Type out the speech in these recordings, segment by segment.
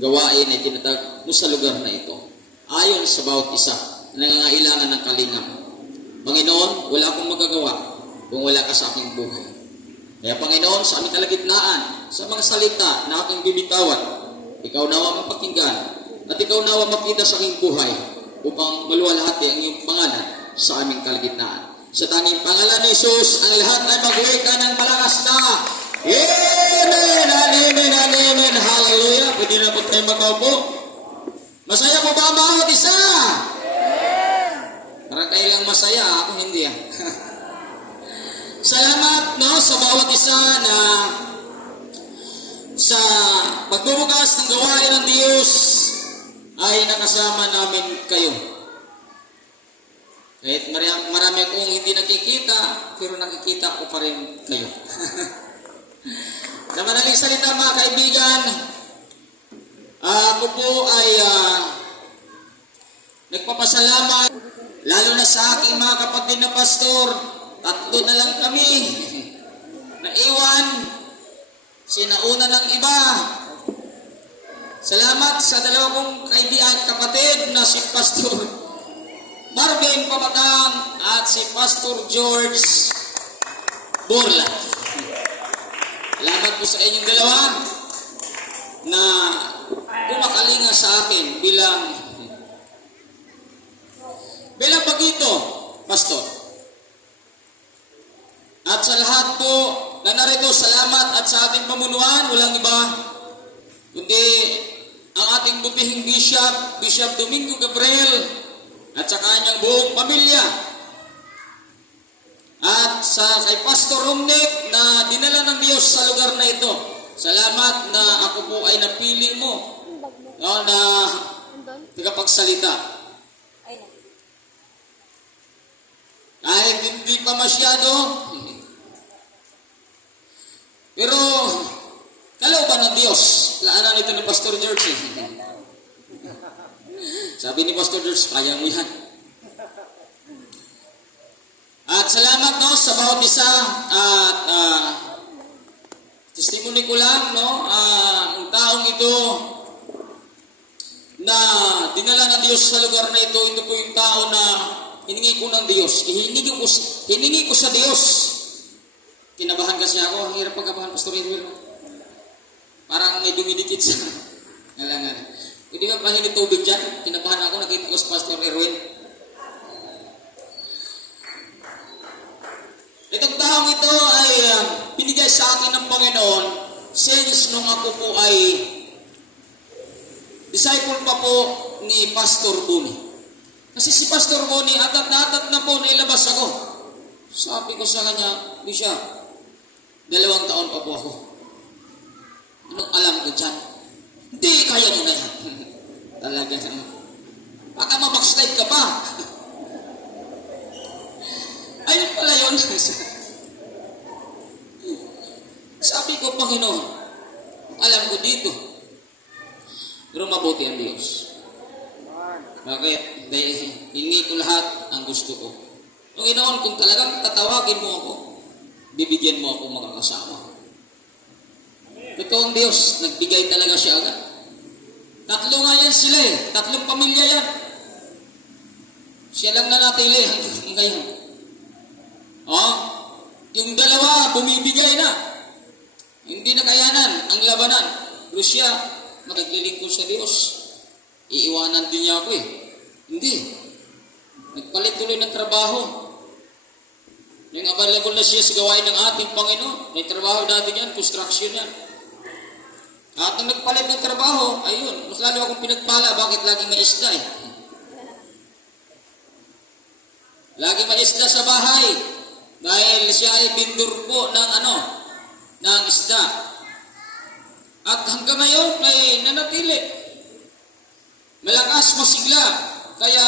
gawain ay tinatag mo sa lugar na ito. Ayon sa bawat isa na nangangailangan ng kalingap. Panginoon, wala akong magagawa kung wala ka sa aking buhay. Kaya Panginoon, sa aming kalagitnaan, sa mga salita na aking bibitawan, ikaw nawa mapakinggan at ikaw nawa makita sa aking buhay upang maluwalhati ang iyong pangalan sa aming kalagitnaan. Sa tanging pangalan ni Jesus, ang lahat ay magwika ng malakas na Amen! Amen! Amen! Hallelujah! Pwede na po tayo magkaupo. Masaya po ba ang bawat isa? Parang kayo lang masaya, ako hindi Salamat sa bawat isa na sa pagbubukas ng gawain ng Diyos ay nakasama namin kayo. Kahit marami akong hindi nakikita, pero nakikita ko pa rin kayo. Sa madaling salita mga kaibigan, ako po ay nagpapasalamat, lalo na sa aking mga kapatid na pastor. Tatlo na lang kami. Naiwan. Sinauna ng iba. Salamat sa dalawa kong kaibigan kapatid na si Pastor Marvin Pabatang at si Pastor George Borla. Salamat po sa inyong dalawa na kumakalinga sa akin bilang bagito, Pastor. At sa lahat po na narito, salamat at sa ating pamunuan, walang iba, kundi ang ating butihing Bishop Domingo Gabriel, at sa kanyang buong pamilya. At kay Pastor Romnick na dinala ng Diyos sa lugar na ito. Salamat na ako po ay napili mo na tagapagsalita. Kahit hindi pa masyado, pero kalooban ng Diyos. Laanan ito ni Pastor George. Sabi ni Pastor George, kaya mo yan. At salamat sa bawat isa. At testimony ko lang, ang taong ito na dinala ng Diyos sa lugar na ito po yung tao na hiningi ko ng Diyos. Hiningi ko sa Diyos. Kinabahan kasi ako. Ang hirap pagkabahan, Pastor Edwin. Parang may dumidikit sa ngalangan. Hindi ba pahingin tubig dyan? Kinabahan ako. Nakita ko sa Pastor Erwin. Itong taong ito ay binigay sa akin ng Panginoon since nung ako po ay disciple pa po ni Pastor Boni. Kasi si Pastor Boni, atat na po nailabas ako. Sabi ko sa kanya, Bishop, 2 taon pa po ako. Anong alam ko dyan? Hindi, kaya mo na yan. Talaga. Baka mabackslide ka pa. Ayun pala yun. Sabi ko, Panginoon, alam ko dito. Pero mabuti ang Diyos. Bakit? Dahil hingi ko lahat ang gusto ko. Panginoon, kung talagang tatawagin mo ako, bibigyan mo ako makakasama. Ito ang Diyos, nagbigay talaga siya agad. Tatlo nga yan sila tatlong pamilya yan. Siya lang na natili hanggang ngayon. Yung dalawa, bumibigay na. Hindi na kayanan ang labanan. Pero siya, magaglilingkod sa Diyos. Iiwanan din niya ako Hindi. Nagpalit tuloy ng trabaho. Yung available na siya sa gawain ng ating Panginoon. May trabaho dati yan, construction yan. At nung nagpalit ng trabaho, ayun, mas lalo akong pinagpala, bakit lagi may isda Lagi may isda sa bahay. Dahil siya ay bindur po ng isda. At hanggang ngayon ay nanatili. Malakas, masigla. Kaya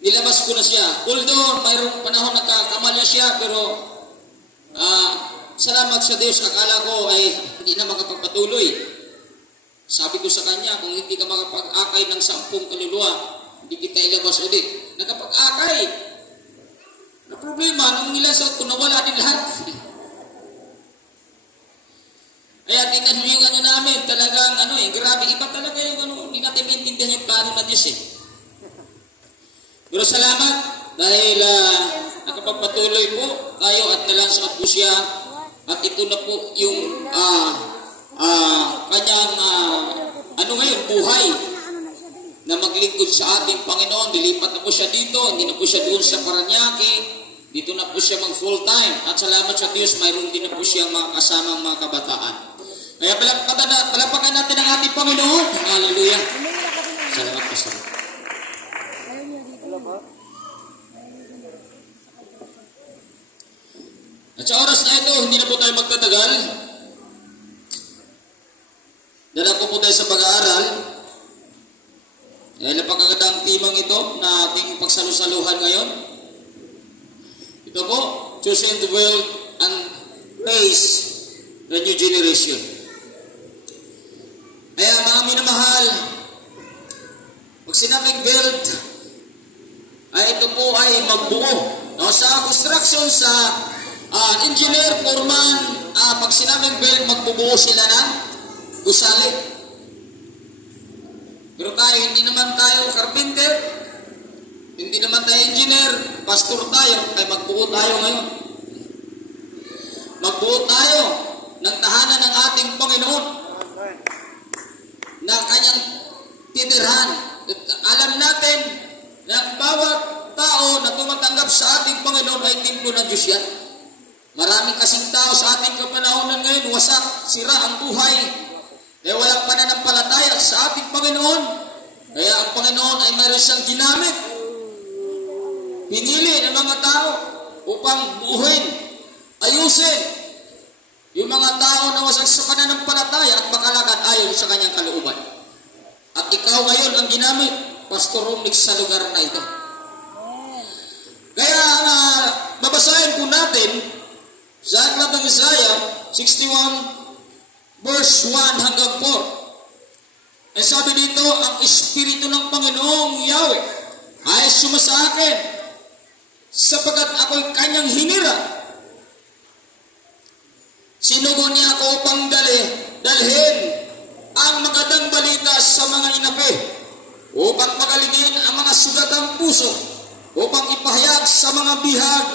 nilabas ko na siya. Although mayroong panahon nagkakamali siya, pero salamat sa Diyos. Akala ko ay hindi na makapagpatuloy. Sabi ko sa kanya, kung hindi ka makapag-akay ng 10 kaluluwa, hindi kita ilabas ulit. Nakapag-akay. Na problema, nung nilasot ko, nawala din lahat. Kaya tingnan mo yung namin, talagang grabe dahil nakapagpatuloy po tayo at nalansakan po siya at ito na po yung kanyang ngayon, buhay na maglingkod sa ating Panginoon. Nilipat na po siya dito, hindi na po siya doon sa Paranaque. Dito na po siya mag full time. At salamat sa Diyos, mayroon din na po siyang mga kasamang mga kabataan. Kaya palapakan natin ang ating Panginoon. Hallelujah. Salamat po sa At sa oras na ito, hindi na po tayo magtatagal. Dala po tayo sa pag-aaral. Dahil napakagandang timang ito na ating pagsalusaluhan ngayon. Ito po, choosing the world and raise the new generation. Kaya mga minamahal, pag sinabing build, ay ito po ay magbuo. No, sa construction, sa engineer, foreman, pag sinabing build, magbubuo sila ng gusali. Pero tayo, hindi naman tayo carpenter, hindi naman tayo engineer, pastor tayo, kaya magbuo tayo ngayon. Magbuo tayo ng tahanan ng ating Panginoon na kanyang titirhan. Alam natin na bawat tao na tumatanggap sa ating Panginoon ay templo ng Diyos yan. Maraming kasing tao sa ating kapanahonan ngayon, wasak, sira ang buhay. Kaya walang pananampalataya sa ating Panginoon. Kaya ang Panginoon ay mayroon siyang ginamit. Pinili ng mga tao upang buuhin, ayusin yung mga tao na wasak sa pananampalataya at makalakad ayon sa kanyang kalooban. At ikaw ngayon ang ginamit, Pastor Romnix, sa lugar na ito. Kaya babasahin po natin sa aklat ng Isaiah 61 verse 1 hanggang 4. Ay sabi dito, ang Espiritu ng Panginoong Yahweh ay sumasa akin, sapagkat ako'y kanyang hinira. Sinugo niya ako upang dalhin ang magandang balita sa mga inapi, upang pagalingin ang mga sugatang puso, upang ipahayag sa mga bihag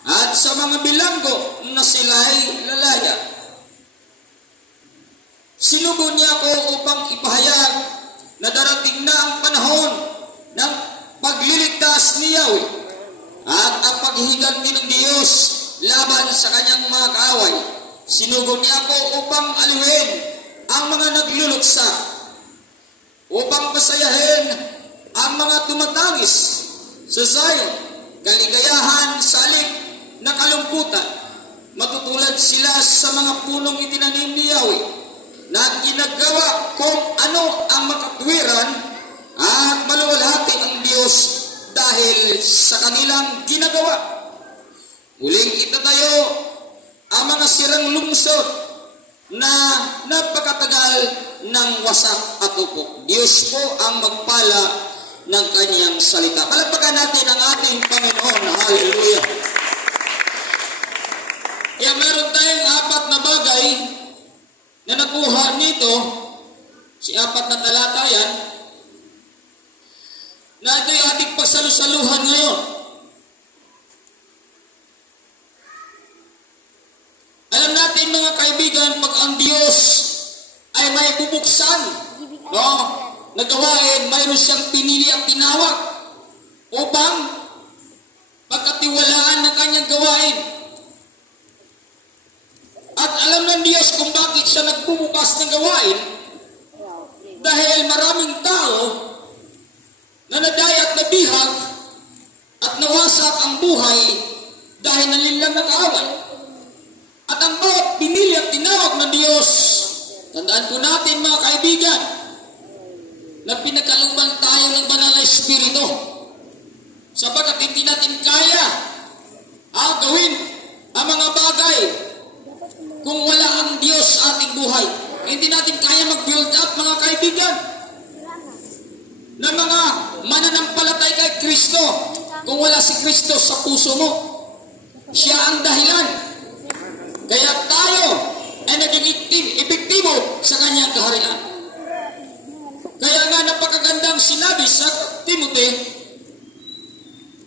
at sa mga bilanggo na sila'y lalaya. Sinugo niya ako upang ipahayag na darating na ang panahon ng pagliligtas ni Yahweh at ang paghihiganti ng Diyos laban sa kanyang mga kaaway. Sinugo niya ako upang aliwin ang mga nagluluksa, upang pasayahin ang mga tumatangis sa Zion, kaligayahan sa alip na kalungkutan. Matutulad sila sa mga punong itinanim ni Yahweh, na ginagawa kung ano ang makatwiran at maluwalhati ang Diyos dahil sa kanilang ginagawa. Muling itatayo ang mga sirang lungsod na napakatagal ng wasak at upok. Diyos po ang magpala ng kanyang salita. Palagpakan natin ang ating Panginoon. Hallelujah. Kaya meron tayong 4 na bagay na nakuha nito, si 4 na talata yan, na ito'y ating pagsalusaluhan ngayon. Alam natin mga kaibigan, pag ang Diyos ay may bubuksan, na gawain, mayroon siyang pinili at tinawag upang pagkatiwalaan ng kanyang gawain. At alam ng Diyos kung bakit siya nagbubukas ng gawain, dahil maraming tao na nadaya at nabihag at nawasak ang buhay dahil nalilang nag-away. At ang bawat pinili at tinawag ng Diyos, tandaan po natin mga kaibigan, na pinagkalooban tayo ng banal na Espiritu, sapagkat hindi natin kaya gawin ang mga bagay kung wala ang Diyos sa ating buhay. Hindi natin kaya mag-build up mga kaibigan na mga mananampalatay kay Kristo kung wala si Kristo sa puso mo. Siya ang dahilan. Kaya tayo ay naging epektibo sa kanyang kaharian. Kaya nga napakagandang sinabi sa Timothy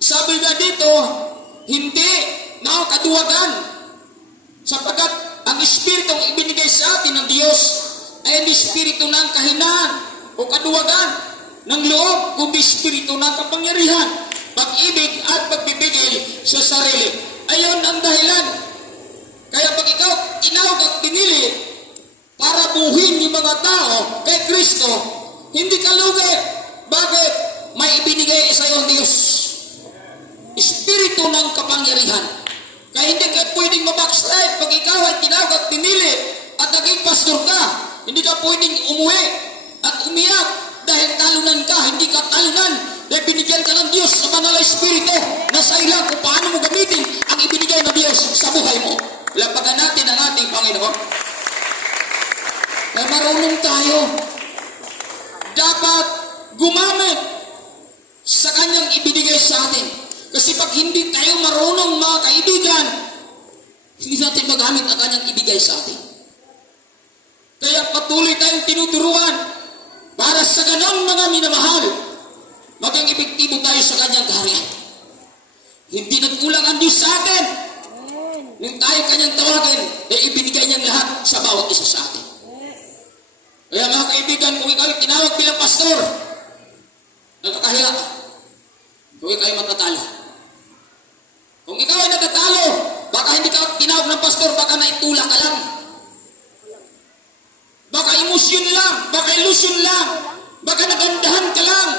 Sabi nga dito, hindi na kaduwagan. Sapagkat ang Espiritong ibinigay sa atin ng Diyos ay ang Espiritu ng kahinaan o kaduwagan ng loob, kundi Espiritu ng kapangyarihan, pag-ibig at pagbibigay sa sarili. Ayon ang dahilan. Kaya pag ikaw tinawag at pinili para buhin yung mga tao kay Kristo, hindi ka lugi. Bakit? May ibinigay sa iyo ang Diyos. Espiritu ng kapangyarihan. Kaya hindi ka pwedeng mabackslide pag ikaw ay tinawag at pinili at naging pastor ka. Hindi ka pwedeng umuwi at umiyak dahil talunan ka. Hindi ka talunan dahil binigyan ka ng Diyos sa banal na Espiritu na sa ilang kung paano mo gamitin ang ibinigay ng Diyos sa buhay mo. Lapagan natin ang ating Panginoon. Kaya marunong tayo. Dapat gumamit sa kanyang ibinigay sa atin. Kasi pag hindi tayo marunong, mga kaibigan, hindi natin magamit ang kanyang ibigay sa atin. Kaya patuloy tayong tinuturuan para sa ganang mga minamahal, maging epektibo tayo sa kanyang kaharian. Hindi nagkulang ang Diyos sa atin. Nung tayo kanyang tawagin, ay ibinigay niyang lahat sa bawat isa sa atin. Kaya mga kaibigan, kung ikaw tinawag bilang pastor, nakakahiya ka. Kung ikaw ay matatalo. Kung ikaw ay natatalo, baka hindi ka tinawag ng pastor, baka naitula ka lang. Baka emosyon lang, baka illusion lang, baka nagandahan ka lang.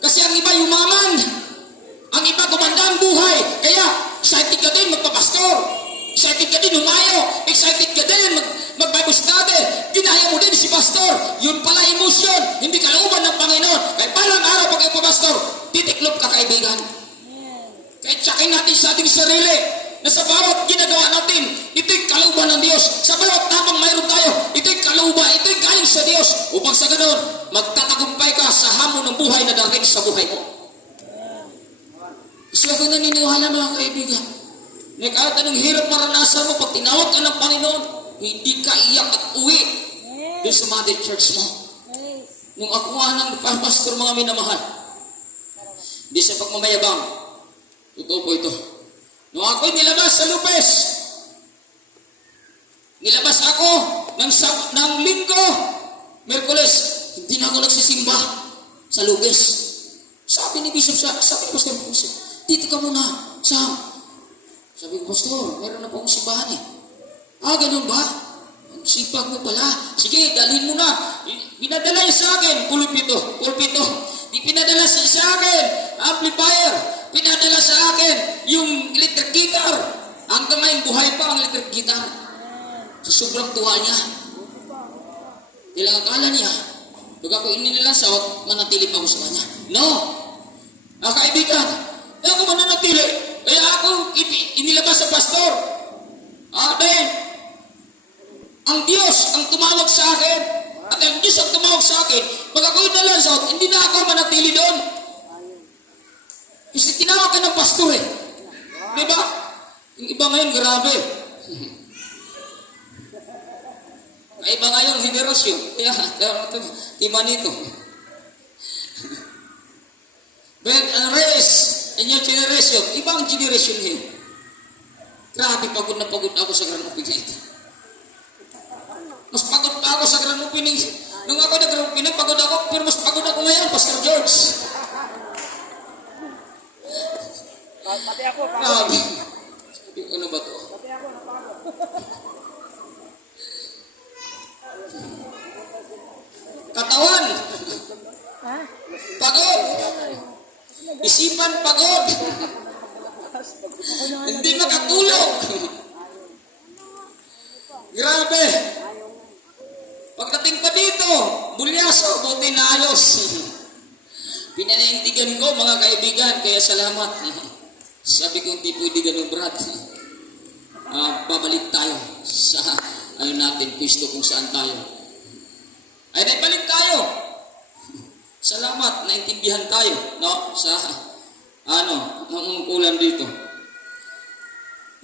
Kasi ang iba yumaman, ang iba gumanda ang buhay. Kaya excited ka din magpapastor, excited ka din humayo, excited ka din mag-Bible study. Ginaya mo din si pastor. Yun pala emosyon, hindi kalooban ng Panginoon. Kaya palang araw pag ikaw pastor, titiklop ka kaibigan. Kaya tsakin natin sa ating sarili na sa bawat ginagawa natin, ito'y kalooban ng Diyos. Sa bawat tamang mayroon tayo, ito'y kalooban, ito'y galing sa Diyos. Upang sa ganoon, magtatagumpay ka sa hamon ng buhay na darating sa buhay mo. Kasi ako naniniwala mga kaibigan, na kahit anong hirap maranasan mo, pag tinawag ka ng Panginoon, hindi ka iyak at uwi doon sa mother church mo. Nung ako nga ng pastor mga minamahal, hindi sa pagmamayabang, totoo po ito. Nung ako'y nilabas sa Lupes, nilabas ako ng Linggo, Merkules, hindi na ako nagsisimba sa Lupes. Sabi ni Bishop, sabi ni Pastor Bishop, dito ka muna, Sam. Sabi ko, Pastor, meron na po akong simbahan eh. Ganun ba? Ang sipag mo pala. Sige, dalhin mo na. Pinadala niya sa akin, pulpito. Pinadala sa akin, amplifier. Pinadala sa akin, yung electric guitar. Hanggang ngayon, buhay pa ang electric guitar. So, sobrang tuwa niya. Tilang akala niya, pag ako inilansot, manatili pa ako sa kanya. No! Kaibigan, ako mananatili. Kaya ako inilabas sa pastor. Then, ang Diyos ang tumawag sa akin. At ang Diyos ang tumawag sa akin. Pag ako inalansot, hindi na ako manatili doon. Kasi tinawag ka ng pastor eh. Diba? Yung iba ngayon, grabe. Iba ngayon, henerasyon. Kaya, iba nito. But ang race, and your generation, ibang generation yun. Grabe, pagod na pagod ako sa Grand Opening. Mas pagod pa ako sa Grand Opening. Nung ako nag-Grand Opening, pagod ako, pero mas pagod ako ngayon, Pastor George. Pati ako, Grabe. Sabi ko, ano ba to? pati ako, napagod. Katawan, Ha? pagod. Isipan, pagod. Hindi makatulog. Grabe. Pagdating pa dito, bulyaso, buti na ayos. Pinanaintigan ko mga kaibigan, kaya salamat. Sabi ko, hindi pwede ganun, Brad. Babalik tayo sa natin, pwesto kung saan tayo. Ay, naibalik tayo. Salamat, naintindihan tayo, no? Sa, nangungkulan dito.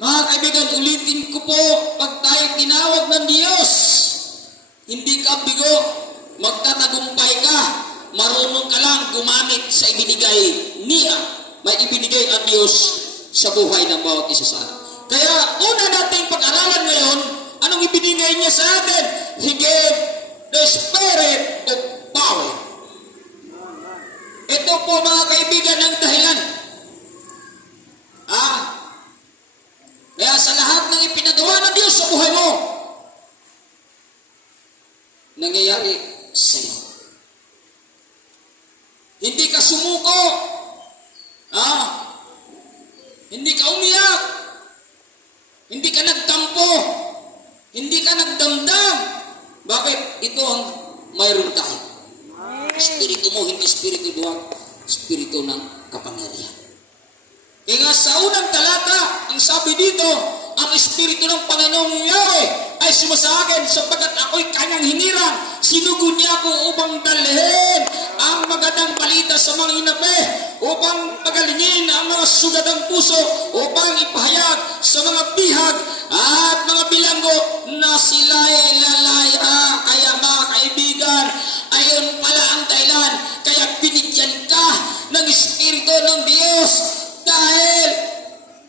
Mga kaibigan, ulitin ko po, pag tayo tinawag ng Diyos, hindi ka bigo, magtatagumpay ka, marunong ka lang gumamit sa ibinigay niya may ibinigay ang Diyos sa buhay ng bawat isa sa atin. Kaya una nating pag-aralan ngayon, anong ibinigay niya sa atin? He gave the spirit of power. Ito po mga kaibigan ang dahilan. Kaya sa lahat ng ipinagawa ng Diyos sa buhay mo, nangyayari sa iyo. Hindi ka sumuko. Hindi ka umiyak. Hindi ka nagtampo. Hindi ka nagdamdam. Bakit? Ito ang mayroon tayo. Espiritu mo, hindi espiritu duwag. Espiritu ng kapangyarihan. Kaya nga sa unang talata, ang sabi dito, ang Espiritu ng Panginoong Yahweh ay sumasakin sapagkat ako'y kanyang hinirang. Sinugo niya ako upang dalhin ang magandang balita sa mga inape, upang pagalingin ang mga sugatang puso, upang ipahayag sa mga bihag at mga bilanggo na sila'y lalaya. Kaya mga kaibigan, ayon pala ang dahilan, kaya binigyan ka ng Espiritu ng Diyos dahil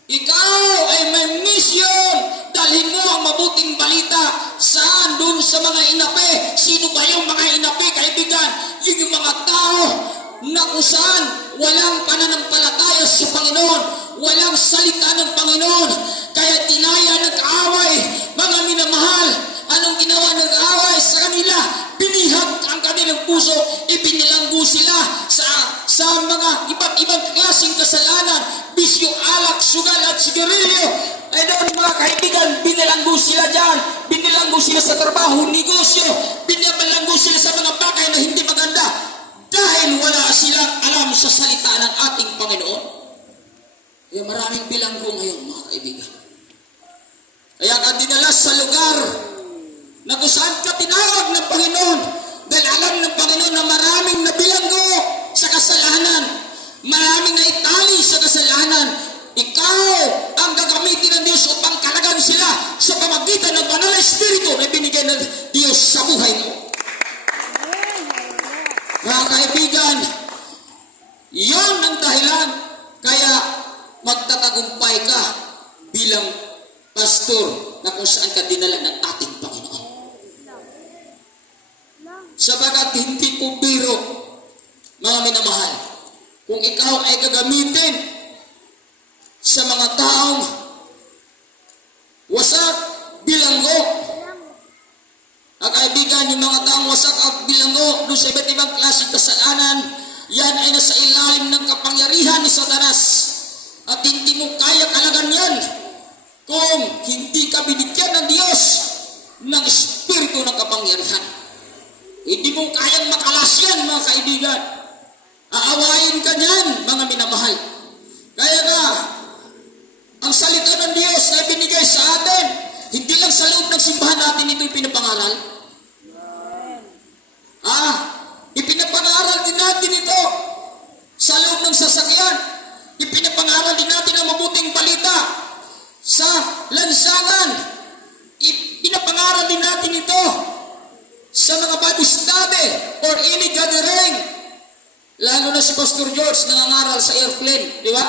ikaw ay may mission. Dalhin mo ang mabuting balita. Saan? Doon sa mga inape. Sino ba yung mga inape, kaibigan? Yung mga tao na kung saan walang pananampalataya sa Panginoon, walang salita ng Panginoon, kaya tinaya ng kaaway. Mga minamahal, anong ginawa ng kaaway sa kanila? Binihag ang kanilang puso, ibinilanggo sila sa mga iba't ibang klaseng kasalanan, bisyo, alak, sugal at sigarilyo. Ay doon mga kaibigan, binilanggo sila dyan, binilanggo sila sa trabaho, negosyo, binilanggo sila sa mga bagay na hindi maganda dahil wala silang alam sa salita ng ating Panginoon. Kaya maraming bilanggo ngayon mga kaibigan. Kaya ka dinala sa lugar na kung saan ka tinawag ng Panginoon dahil alam ng Panginoon na maraming nabilanggo sa kasalanan, maraming naitali sa kasalanan. Ikaw ang gagamitin ng Diyos upang kalagan sila sa pamagitan ng banal na Espiritu na binigay ng Diyos sa buhay mo. Mga kaibigan, iyon ang dahilan kaya magtatagumpay ka bilang pastor na kung saan ka dinala ng ating Panginoon. Sabagat hindi po biro, mga minamahal, kung ikaw ay gagamitin sa mga taong wasak, bilanggo. Ang kaibigan, yung mga taong wasak at bilanggo doon sa iba't ibang klaseng kasalanan, yan ay nasa ilalim ng kapangyarihan ni Satanas. At hindi mo kaya kalagan yan kung hindi ka binigyan ng Diyos ng Espiritu ng kapangyarihan. Hindi mo kayang makalas yan, mga kaibigan. Aawayin ka niyan, mga minamahal. Kaya nga, ang salita ng Diyos na binigay sa atin, hindi lang sa loob ng simbahan natin ito ipinapangaral. Ipinapangaral din natin ito sa loob ng sasakyan. Ipinapangaral din natin ang mabuting balita sa lansangan. Ipinapangaral din natin ito sa mga Bible study or any gathering. Lalo na si Pastor George nangangaral sa airplane, di ba?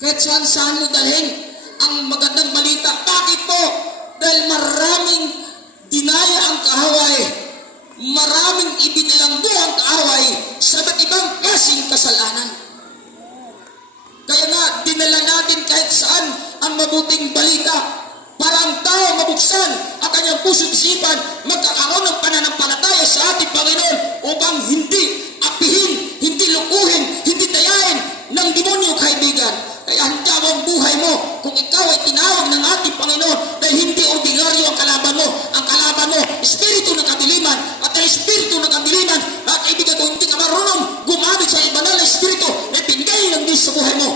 Kahit saan-saan mo dalhin ang magandang balita. Bakit po? Dahil maraming dinaya ang kaaway, maraming ibinilanggo ang kaaway sa iba't ibang klaseng kasalanan. Kaya nga, dinala natin kahit saan ang mabuting balita para ang tao mabuksan at kanyang puso't isipan magkakaroon ng pananampalataya sa ating Panginoon upang hindi apihin, hindi lukuhin, hindi dayain ng demonyo, kaibigan. Kaya handa mo ang buhay mo kung ikaw ay tinawag ng ating Panginoon dahil hindi ordinaryo ang kalaban mo. Ang kalaban mo, espiritu ng kadiliman. At ang espiritu ng kadiliman, at kaibigan, kung hindi ka marunong gumamit sa banal na espiritu na pinigay ng Diyos sa buhay mo,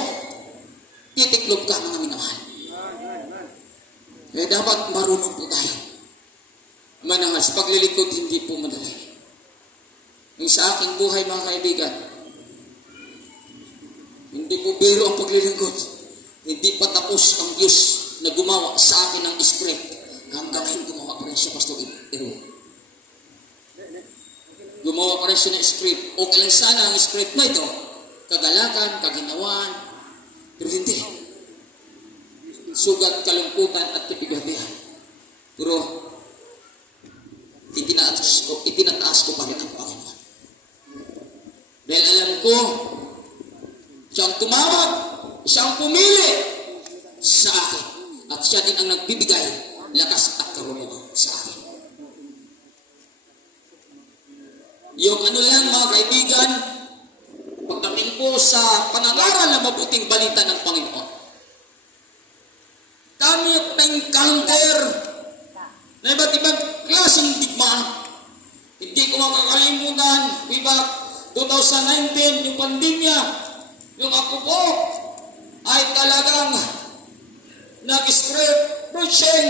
titiklop ka, mga minamahal. Kaya dapat marunong po tayo. Manahal, sa paglilingkod, hindi po madali. Yung sa aking buhay, mga kaibigan, hindi po biro ang paglilingkod. Hindi pa tapos ang Diyos na gumawa sa akin ng script. Hanggang ngayon gumawa pa rin siya, Pastor Ero. Gumawa pa rin siya ng script. Okay lang sana ang script mo ito. kagalakan, kaginawaan, pero hindi. Sugat, kalungkutan at kapigatihan. Pero itinataas ko pa rin ang Panginoon. Dahil alam ko, siyang tumawag, siyang pumili sa akin. At siya din ang nagbibigay lakas at karunungan sa akin. Yung ano lang mga kaibigan, pagdating po sa panangaral ng mabuting balita ng Panginoon, dami ako na-encounter na iba't ibang klaseng digmaan. Hindi ko makakalimutan, way back 2019, yung pandemya, yung ako po ay talagang nag-script preaching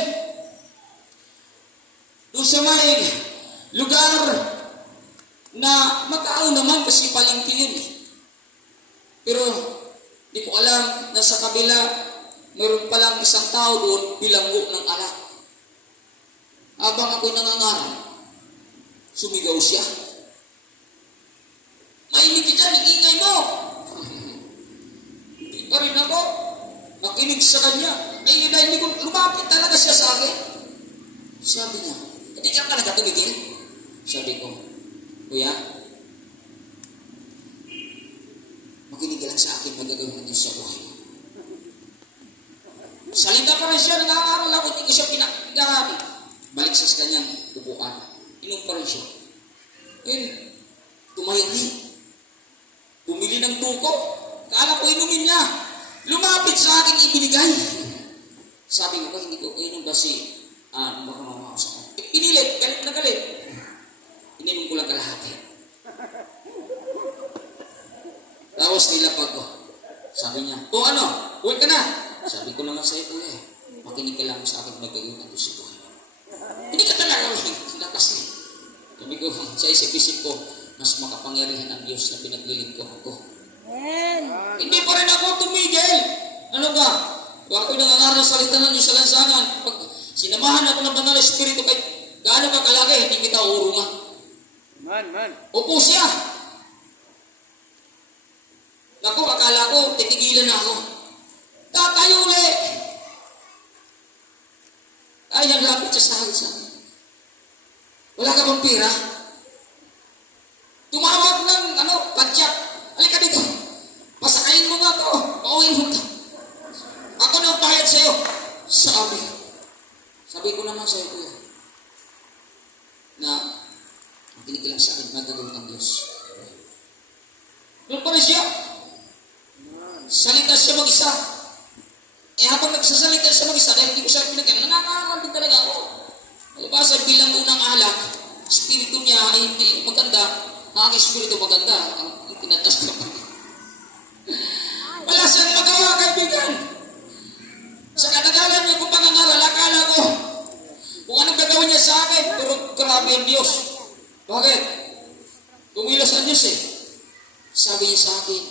doon sa may lugar na magkaaw naman kasi palengke yun eh. Pero di ko alam na sa kabila mayroon palang isang tao doon bilanggo ng alak. Habang ako'y nangangaral, sumigaw siya. Mainit ka dyan, ingay mo! Hindi pa rin ako nakinig sa kanya. Ay, hindi ko lumapit talaga siya sa akin. Sabi niya, hindi ka talaga tumigil? Sabi ko, Kuya, makinig ka lang sa akin, magagawin ko sa buhay. Salita pa rin siya, nangangaral ako, hindi ko siya pinakagabi. Balik sa kanyang upuan. Inom pa rin siya. Then, tumayo rin. Bumili ng tuko. Kala ko inumin niya. Lumapit sa akin, ibinigay. Sabi ko, hindi ko inom kasi, baka mamakas ako. Pinilit, galit na galit. Ininom ko lang kalahati. Tapos nilapag ko. Sabi niya, ano? Huwag ka na. Sabi ko naman sa'yo, Kuya, makinig ka lang sa akin, magkagawin ko si Kuya. Hindi ka talaga lakas niya. Sabi ko, sa isip-isip ko, mas makapangyarihan ang Diyos na pinaglilingkuhan ko. Hindi pa rin ako tumigil. Ano ba? Kung ako'y nangangaral ng salita ng Diyos sa lansangan, pag sinamahan ako ng Banal na Espiritu, kahit gaano ka kalaki, hindi kita urungan. Man. Upo siya. Naku, akala ko, titigilan na ako. Tatayo ulit. Ay, ang lapit siya sa akin. Wala ka bang pira? Tumawag ng, padyak. Halika dito. Pasakayin mo nga to. Pauwiin mo to. Ako na ang bayad sa'yo. Sabi ko naman sa'yo, Kuya, na makinig lang sa akin, magagawin ng Diyos. Doon pa rin siya. Salita siya mag-isa. Habang nagsasalita siya mag-isa, dahil hindi ko siya pinagyan, nangangaral din talaga ako. Alibasa, bilang unang alak, espiritu niya ay hindi maganda, ang aking espiritu maganda, ang tinatas naman. Wala siyang magawa, kaibigan. Sa katagalan niya kung pangangaral, akala ko, kung anong gagawin niya sa akin, pero grabe ang Diyos. Bakit? Kumilos ang Diyos eh. Sabi niya sa akin,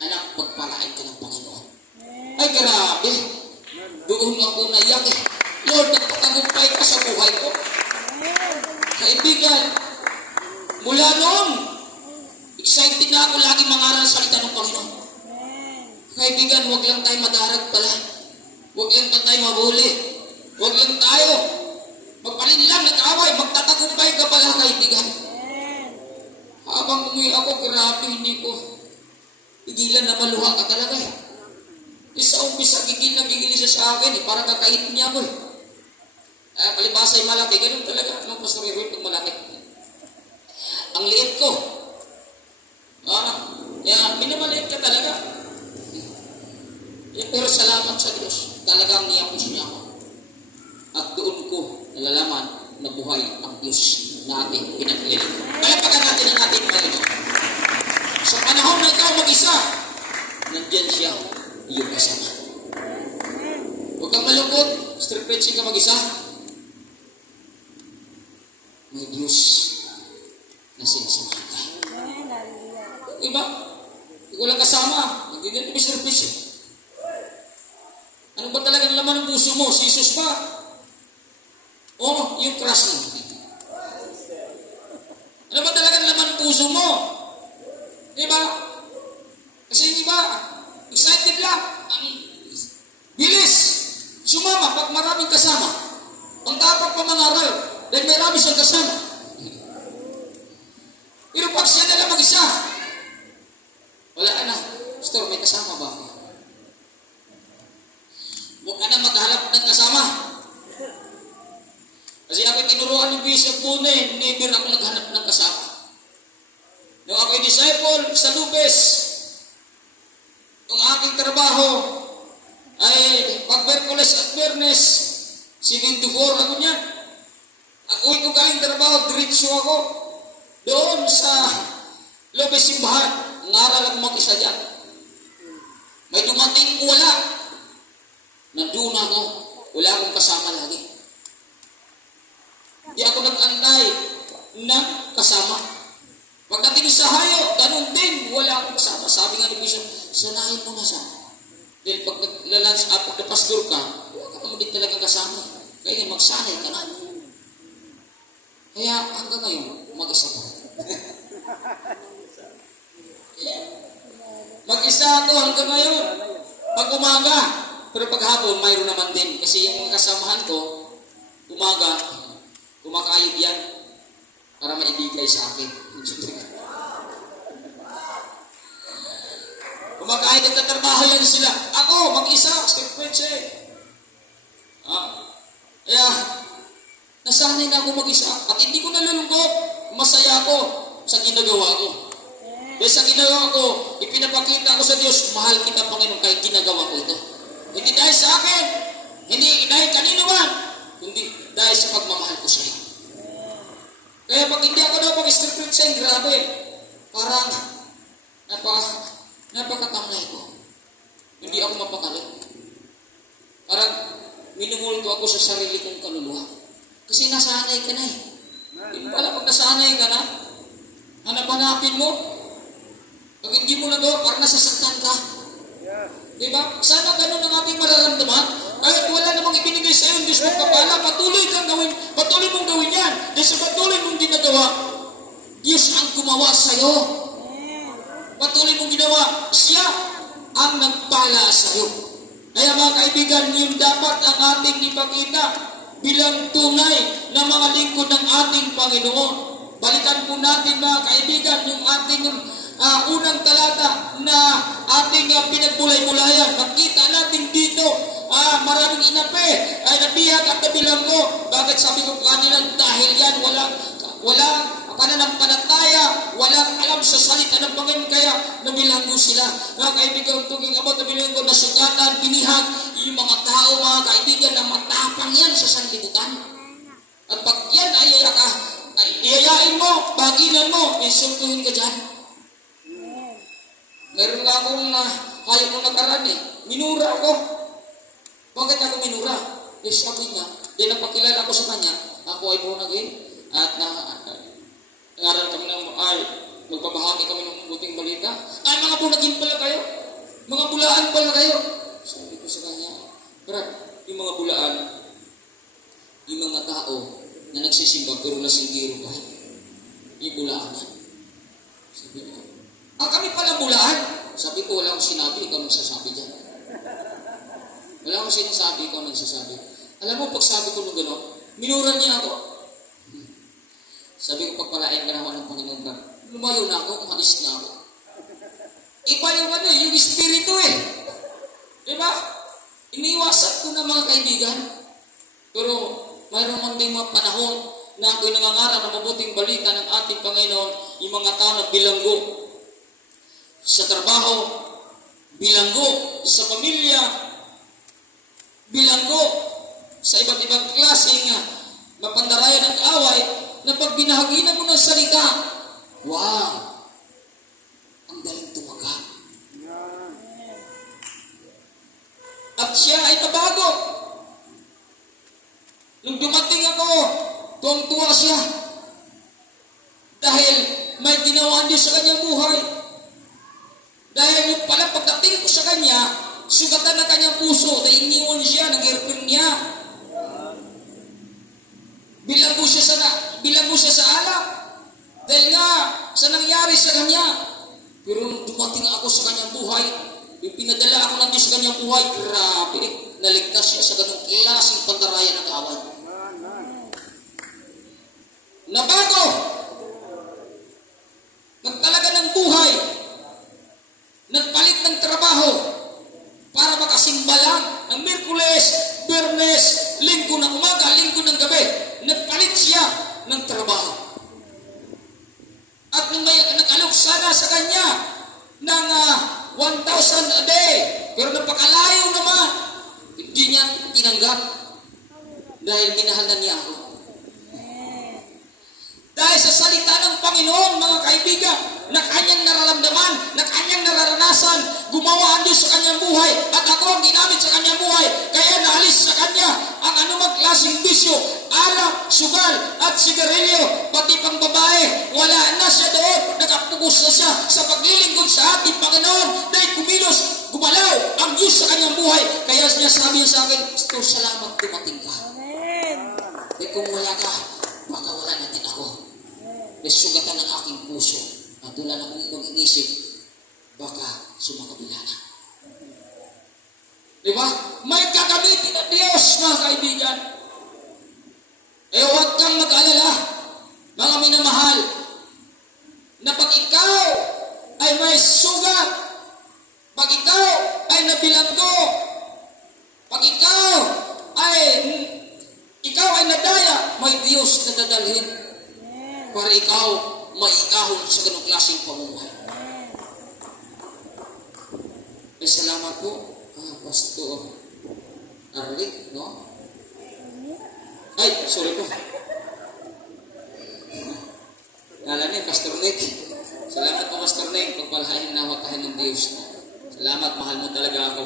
anak, pagpalain ka ng Panginoon. Ay, grabe. Doon ako naiyak eh. Lord, nagpatagumpay ka sa buhay ko. Kaibigan, mula noon, excited na ako lagi mangaral sa salita ng Panginoon. Kaibigan, huwag lang tayo madarag pala. Huwag lang tayo mabuli. Huwag lang tayo magpalinlang, nag-away, magtatagumpay ka pala, kaibigan. Habang umuwi ako, grabe, hindi ko pigilan na maluha ka talaga eh. Sa umpisa, gigil siya sa akin eh. Parang kakainin niya ako eh. Palibasa ay malaki. Ganun talaga. Anong Pastor Erwin pag malaki? Ang liit ko. Kaya minamaliit ka talaga. Pero salamat sa Diyos. Talagang niyapos niya ako. At doon ko nalalaman na buhay ang Diyos na ating pinaglilingkod. Palapakan natin ang ating Panginoon. Sa panahon na ikaw mag-isa, nandyan siya, iyong kasama. Huwag kang malungkot, street preaching ka mag-isa. May Diyos na sinasamahan ka. Diba? Hindi ko lang kasama. Hindi din kami street preaching. Ano ba talaga laman ng puso mo? Si Jesus ba? O yung crush mo? Ano ba talaga laman ng puso mo? Diba? marami siyang kasama. Pero pag siya na lang mag-isa, wala na. Pastor, may kasama ba ako? Huwag ka na maghanap ng kasama. Kasi ako tinuruan ng Bishop Bune, never ako naghanap ng kasama. Nung ako'y disciple sa Lupes, ang aking trabaho ay pag Merkules at Biyernes, 7 to 4 ako niyan. Ako'y ko galing trabaho, diretso ako doon sa Lopez Simbahan. Ngaral ako mag-isa dyan. May dumating wala. Nandun ako. Wala akong kasama lagi. Di ako nag-antay ng kasama. Pagdating sa hayo, ganun din, wala akong kasama. Sabi nga ni Bishop, sanahin mo na siya. Dahil pag naglalans up, pag napastor ka, wala ka din talagang kasama. Kaya magsanay ka na. Kaya hanggang ngayon, mag-isa pa. Mag-isa ako hanggang ngayon. Pag umaga, pero pag hapon, mayroon naman din. Kasi yung mga kasamahan ko, umaga, kumakayod yan para maibigay sa akin. Kumakayod at tatrabaho yan sila. Ako, mag-isa, step preacher. Kaya, nasanay na ako mag-isa. At hindi ko nalulungkot. Masaya ako sa ginagawa ko. Dahil sa ginagawa ko, ipinapakita ko sa Diyos, mahal kita, Panginoon, kahit ginagawa ko ito. Hindi dahil sa akin, hindi dahil kanino man, kundi dahil sa pagmamahal ko sa iyo. Kaya pag hindi ako daw mag-step preacher, grabe. Parang, napakatamlay ko. Hindi ako mapakali. Parang, minumulto ako sa sarili kong kaluluwa. Kasi nasanay ka na eh. Hindi pala pag nasanay ka na, hanap-hanapin mo. Pag hindi mo nagawa, parang nasasaktan ka. Diba? Sana ganun ang ating mararamdaman. Kahit wala namang ibinigay sa iyo, Diyos mong kapala, patuloy mong gawin yan. Dahil sa patuloy mong ginagawa, Diyos ang gumawa sa iyo. Patuloy mong ginawa, siya ang nagpala sa iyo. Kaya mga kaibigan, yun dapat ang ating ipakita bilang tunay na mga lingkod ng ating Panginoon. Balikan po natin mga kaibigan yung ating unang talata na ating pinagbulay-bulayan. Makita natin dito maraming inape ay nabihag at nabilanggo. Bakit sabi ko kanina? Dahil yan walang pananampalataya, walang alam sa salita ng Panginoon, kaya nabilanggo sila. Mga kaibigan, talking about nabilanggo, nasugatan, binihag, yung mga tao, mga kaibigan, na matapang yan sa sanlibutan. At pag yan ay iyayain mo, baginan mo, insultuhin ka dyan. Meron nga akong kaya mo nakaraan eh. Minura ako. Bakit ako minura? Dahil sabi niya, dahil napakilala ko sa kanya, ako ay born again, at nangaral kami magpabahagi kami ng buting balita. Ay, mga born again pala kayo? Mga bulaan pala kayo? Sabi ko sa kanya, Brad, yung mga bulaan, yung mga tao na nagsisimba pero nasinggiro ka, yung bulaan yan. Sabi niya, kami pala bulaan. Sabi ko, wala akong sinabi, ikaw nagsasabi dyan. Wala akong sinasabi, ikaw nagsasabi. Alam mo, pag sabi ko nung gano'n, minuran niya ako. Sabi ko, pagpalain ka naman ng Panginoon ka, lumayo na ako, umalis na ako. Iba yung yung espiritu eh. Diba? Iniwasan ko na mga kaibigan. Pero, mayroon man din mga panahon na ako'y nangangarap ng mabuting balita ng ating Panginoon, yung mga tao na bilanggo sa trabaho, bilanggo sa pamilya, bilanggo sa iba't ibang klaseng mapandarayan ng away, na pag binahaginan mo ng salita, wow, ang galing tumaga. At siya ay nabago. Nung dumating ako, tuwang-tuwa siya. Dahil may ginawa Diyos sa kanyang buhay. Dahil yung pala pagdating ko sa kanya, sugatan na kanyang puso, dahil iniwan siya, nag-airpin niya. Bilanggo siya sa alak. Dahil nga, sa nangyari sa kanya. Pero nung dumating ako sa kanyang buhay, yung pinadala ako ng Diyos sa kanyang buhay, grabe, naligtas siya sa ganung klaseng pandarayan ng away. sa kanya ng 1,000 a day. Pero napakalayo naman. Hindi niya tinanggap. Dahil minahal na niya ako. Dahil sa salita ng Panginoon, mga kaibigan, na kanyang nararamdaman, na kanyang nararanasan, gumawa ang Diyos sa kanyang buhay, at ako ang ginamit sa kanyang buhay, kaya naalis sa kanya ang anumang klaseng bisyo, alak, sugal, at sigarilyo, pati pang babae, wala na siya doon, nakapugos na siya sa paglilingkod sa ating Panginoon, dahil kumilos, gumalaw ang Diyos sa kanyang buhay, kaya niya sabi sa akin, Pastor, salamat dumating ka. Dahil kung wala ka, baka wala natin ako. May sugatan ng aking puso at wala na kong ibang inisip, baka sumakabila na. Diba? May gagamitin ng Diyos, mga kaibigan. Eh huwag kang mag-alala, mga minamahal, na pag ikaw ay may sugat, pag ikaw ay nabilanggo, pag ikaw ay nadaya, may Diyos na dadalhin para ikaw maiahon sa ganong klaseng pamumuhay. Ay, salamat po, Pastor Arlic, no? Ay, sorry po. Kala niya, Pastor Nick. Salamat po, Pastor Nick. Pagpalahain na wakahin ng Diyos. Salamat, mahal mo talaga ako.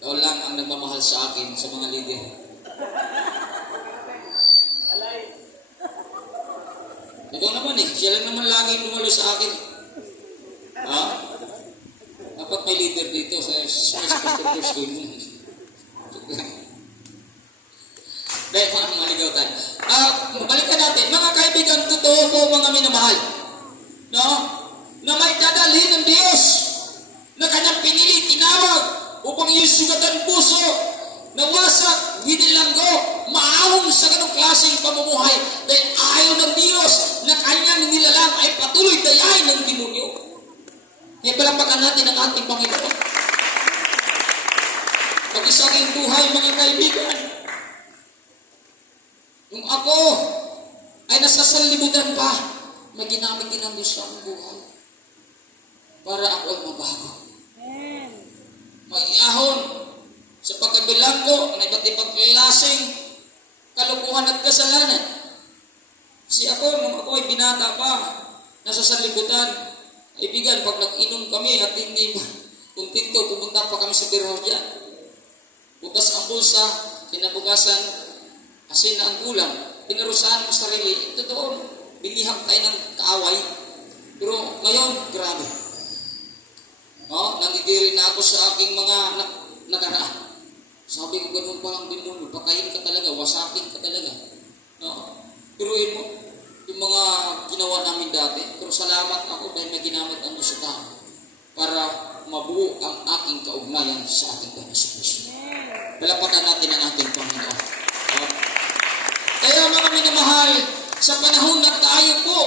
Ikaw lang ang nagmamahal sa akin, sa mga leader. Ikaw naman siya lang naman lagi pumalo sa akin. Ha? Dapat may leader dito sa Pastor School mo. Dahil parang maligaw tayo. Balikan natin. Mga kaibigan, totoo po mga minamahal. No? Na may dadalhin ng Diyos na kanyang pinili, tinawag upang iyong sugatan puso na wasak, winilanggo, maahon sa ganong klaseng pamumuhay dahil ayaw ng Diyos na kanyang nilalang ay patuloy dayain ng demonyo. Kaya palapakan natin ang ating Panginoon. Mag-isa kayong buhay, mga kaibigan. Nung ako ay nasa sanlibutan pa, may ginamit din ang Diyos sa akong buhay para ako ay mabago. Maiahon sa pagkabilanggo ng iba't ibang klaseng kalukuhan at kasalanan. Kasi ako, nung ako ay binata pa, nasa sanlibutan, kaibigan, pag nag-inom kami at hindi kontento, pupunta pa kami sa birhorya. Bukas ang bulsa, kinabukasan, asin na ang ulam, pinarusahan mo sarili. Ito doon, binihag tayo ng kaaway. Pero ngayon, grabe. Nangigirin na ako sa aking mga nakaraan. Sabi ko, ganun pa ang demonyo, patayin ka talaga, wasakin ka talaga. Piruin mo, yung mga ginawa namin dati. Pero salamat ako dahil may ginamit ang Diyos sa tao para mabuo ang aking kaugnayan sa ating Panginoon. Palapakan natin ang ating Panginoon. Kaya mga minamahal, sa panahon na tayo po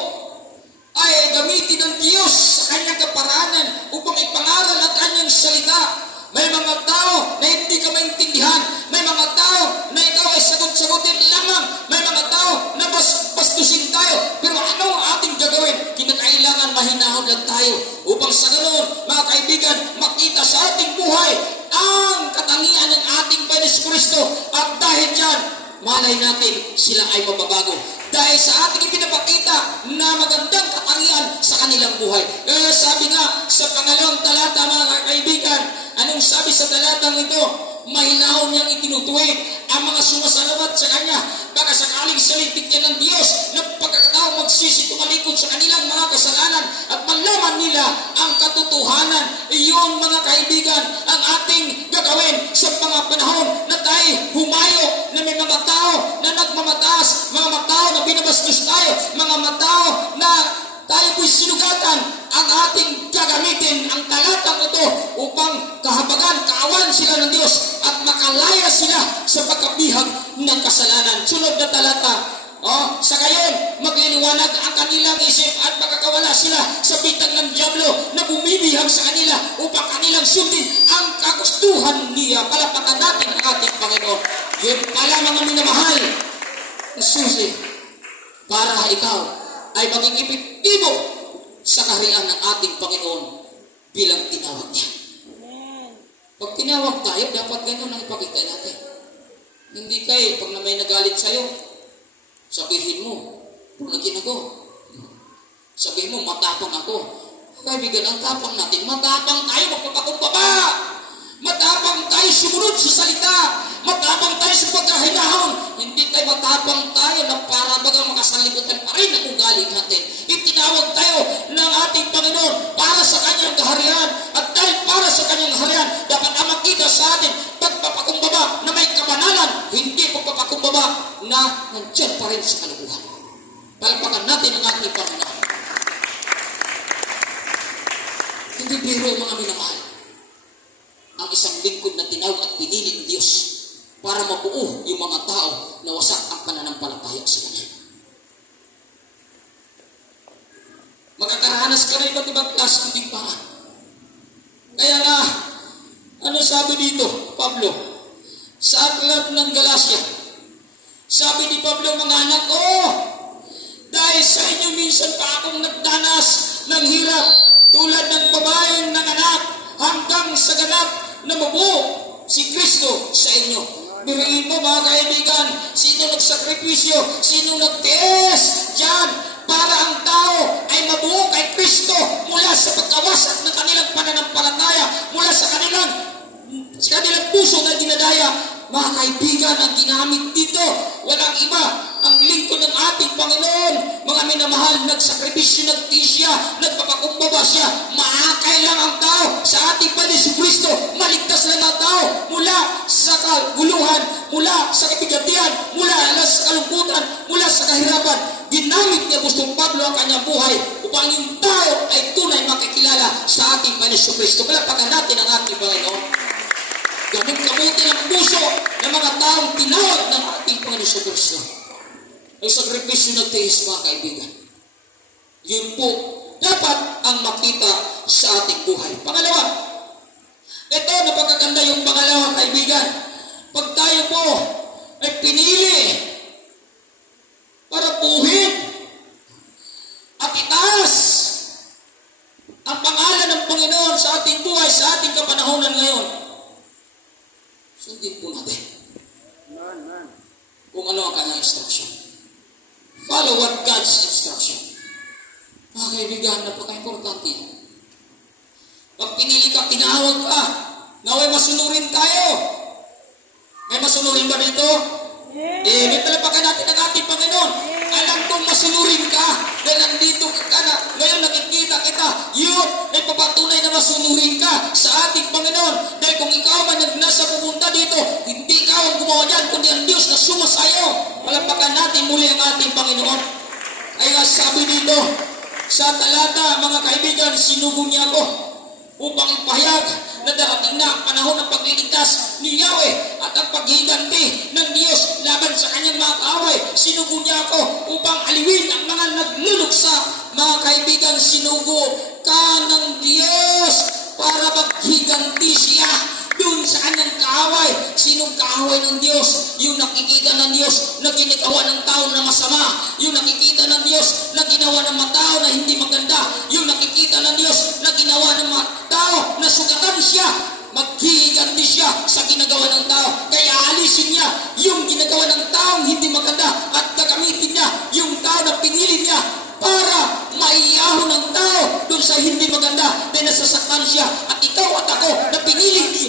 ay gamitin ng Diyos sa kanyang kaparanan upang ipangaral ang kanyang salita. May mga tao na hindi ka maintindihan. May mga tao na ikaw ay sagot-sagutin lamang. May mga tao na bastusin tayo. Pero ano ang ating gagawin? Kinakailangan mahinahon lang tayo upang sa ganoon, mga kaibigan, makita sa ating buhay ang katangian ng ating Panginoon Kristo. At dahil dyan, malay natin sila ay mababago. Dahil sa ating ipinapakita na magandang katangian sa kanilang buhay. Kaya sabi nga sa pangalawang talata, mga kaibigan, anong sabi sa talatang ito? Mahinahon niyang itinutuwid ang mga sumasalamat sa Kanya. Baka sakaling salitig yan ng Diyos na pagkakataong magsisi tumalikod sa kanilang mga kasalanan at malaman nila ang katotohanan. Iyon, mga kaibigan, ang ating gagawin sa mga panahon na tayo humayo na may mga tao na nagmamataas, mga tao na binabastos tayo, mga tao na tayo po'y sinugatan. Ang ating gagamitin ang talatang ito upang kahabagan, kaawan sila ng Diyos at makalaya sila sa pagkabihag ng kasalanan. Sunod na talata. Sa gayon, magliliwanag ang kanilang isip at makakawala sila sa bitag ng dyablo na bumibihag sa kanila upang kanilang sundin ang kagustuhan niya. Palapakan natin ang ating Panginoon. Yun pala, mga minamahal, susi para ikaw ay maging epektibo sa kaharian ng ating Panginoon bilang tinawag niya. Amen. Pag tinawag tayo, dapat ganun ang ipakita natin. Hindi kayo, pag na may nagalit sa'yo, sabihin mo, pulagin ako. Sabihin mo, matapang ako. Kaibigan, ang tapang natin, matapang tayo, magpapakumbaba. Matapang tayo sumunod sa salita. Matapang tayo sa pagkahinahon. Hindi tayo matapang tayo na para bagang makasalimutan pa rin ang ugali natin. Itinawag tayo ng ating Panginoon para sa kanyang kaharian. At dahil para sa kanyang kaharian, dapat ang makita sa atin pagpapakumbaba na may kabanalan, hindi pagpapakumbaba na nandiyan pa rin sa kalukuhan. Palpakan natin ang ating Panginoon. Hindi biro mga minamahal. Ang isang lingkod na tinawag at pinili ng Diyos para mabuo yung mga tao na wasak ang pananampalataya sa Kanya. Makakaranas ka na iba't ibang klase ng bigmaan. Kaya nga, ano sabi dito, Pablo? Sa aklat ng Galacia, sabi ni Pablo, mga anak ko, dahil sa inyo minsan pa akong nagdanas ng hirap tulad ng babaeng nanganak hanggang sa ganap na mabuo si Kristo sa inyo. Biriin mo mga kaibigan, sino nagsakripisyo, sino nagtiis dyan para ang tao ay mabuo kay Kristo mula sa pagkawasak ng kanilang pananampalataya, mula sa kanilang puso na dinadaya. Mga kaibigan, ang ginamit dito, walang iba, ang lingkod ng ating Panginoon. Mga minamahal, nagsakripisyo, nagtiis siya, nagpapakumbaba siya. Maakay lang ang tao sa ating Panginoon si Kristo. Maligtas lang ang tao mula sa kaguluhan, mula sa kabigatian, mula sa kalungkutan, mula sa kahirapan. Ginamit ni Apostol Pablo ang kanyang buhay upang yung tao ay tunay makikilala sa ating Panginoon si Kristo. Palakpakan natin ang ating Panginoon. Gamit kabuti ng puso ng mga taong tinawag ng ating Panginoon sa Kristo. Ay sakripisyo na tiis, mga kaibigan. Yun po, dapat ang makita sa ating buhay. Pangalawa, ito, napakaganda yung pangalawa, kaibigan. Pag tayo po ay pinili para puhin at itaas ang pangalan ng Panginoon sa ating buhay, sa ating kapanahonan ngayon, sundin po natin kung ano ang kanyang instruction. Follow what God's instruction. Mga kaibigan, napaka-importante. Pag pinili ka, tinawag ka, naway masunurin tayo. May masunurin ba dito? May talapakan natin ang ating Panginoon. Alam kong masunurin ka dahil nandito ka na. Ngayon nakikita kita. Yun, may papatunay na masunurin ka sa ating Panginoon. Dahil kung ikaw man nasa pupunta dito, hindi ikaw ang gumawa niyan, kundi ang Diyos na sumasayo. Palapakan natin muli ang ating Panginoon. Ay sabi dito, sa talata, mga kaibigan, sinugo niya ako upang ipahayag na darating na ang panahon ng pagliligtas ni Yahweh at ang paghiganti ng Diyos laban sa kanyang mga kaaway. Sinugo niya ako upang aliwin ang mga nagluluksa. Mga kaibigan, sinugo ka ng Diyos para maghiganti siya doon sa kanyang kaaway. Sinong kaaway ng Diyos? Yung nakikita ng Diyos na ginagawa ng tao na masama. Yung nakikita ng Diyos na ginawa ng mga tao na hindi maganda. Yung nakikita ng Diyos na ginawa ng mga tao na sugatan siya. Maghihiganti siya sa ginagawa ng tao. Kaya alisin niya yung ginagawa ng taong hindi maganda at gagamitin niya yung tao na pinili niya para maiyahon ng tao doon sa hindi maganda dahil nasasaktan siya. At ikaw at ako na pinili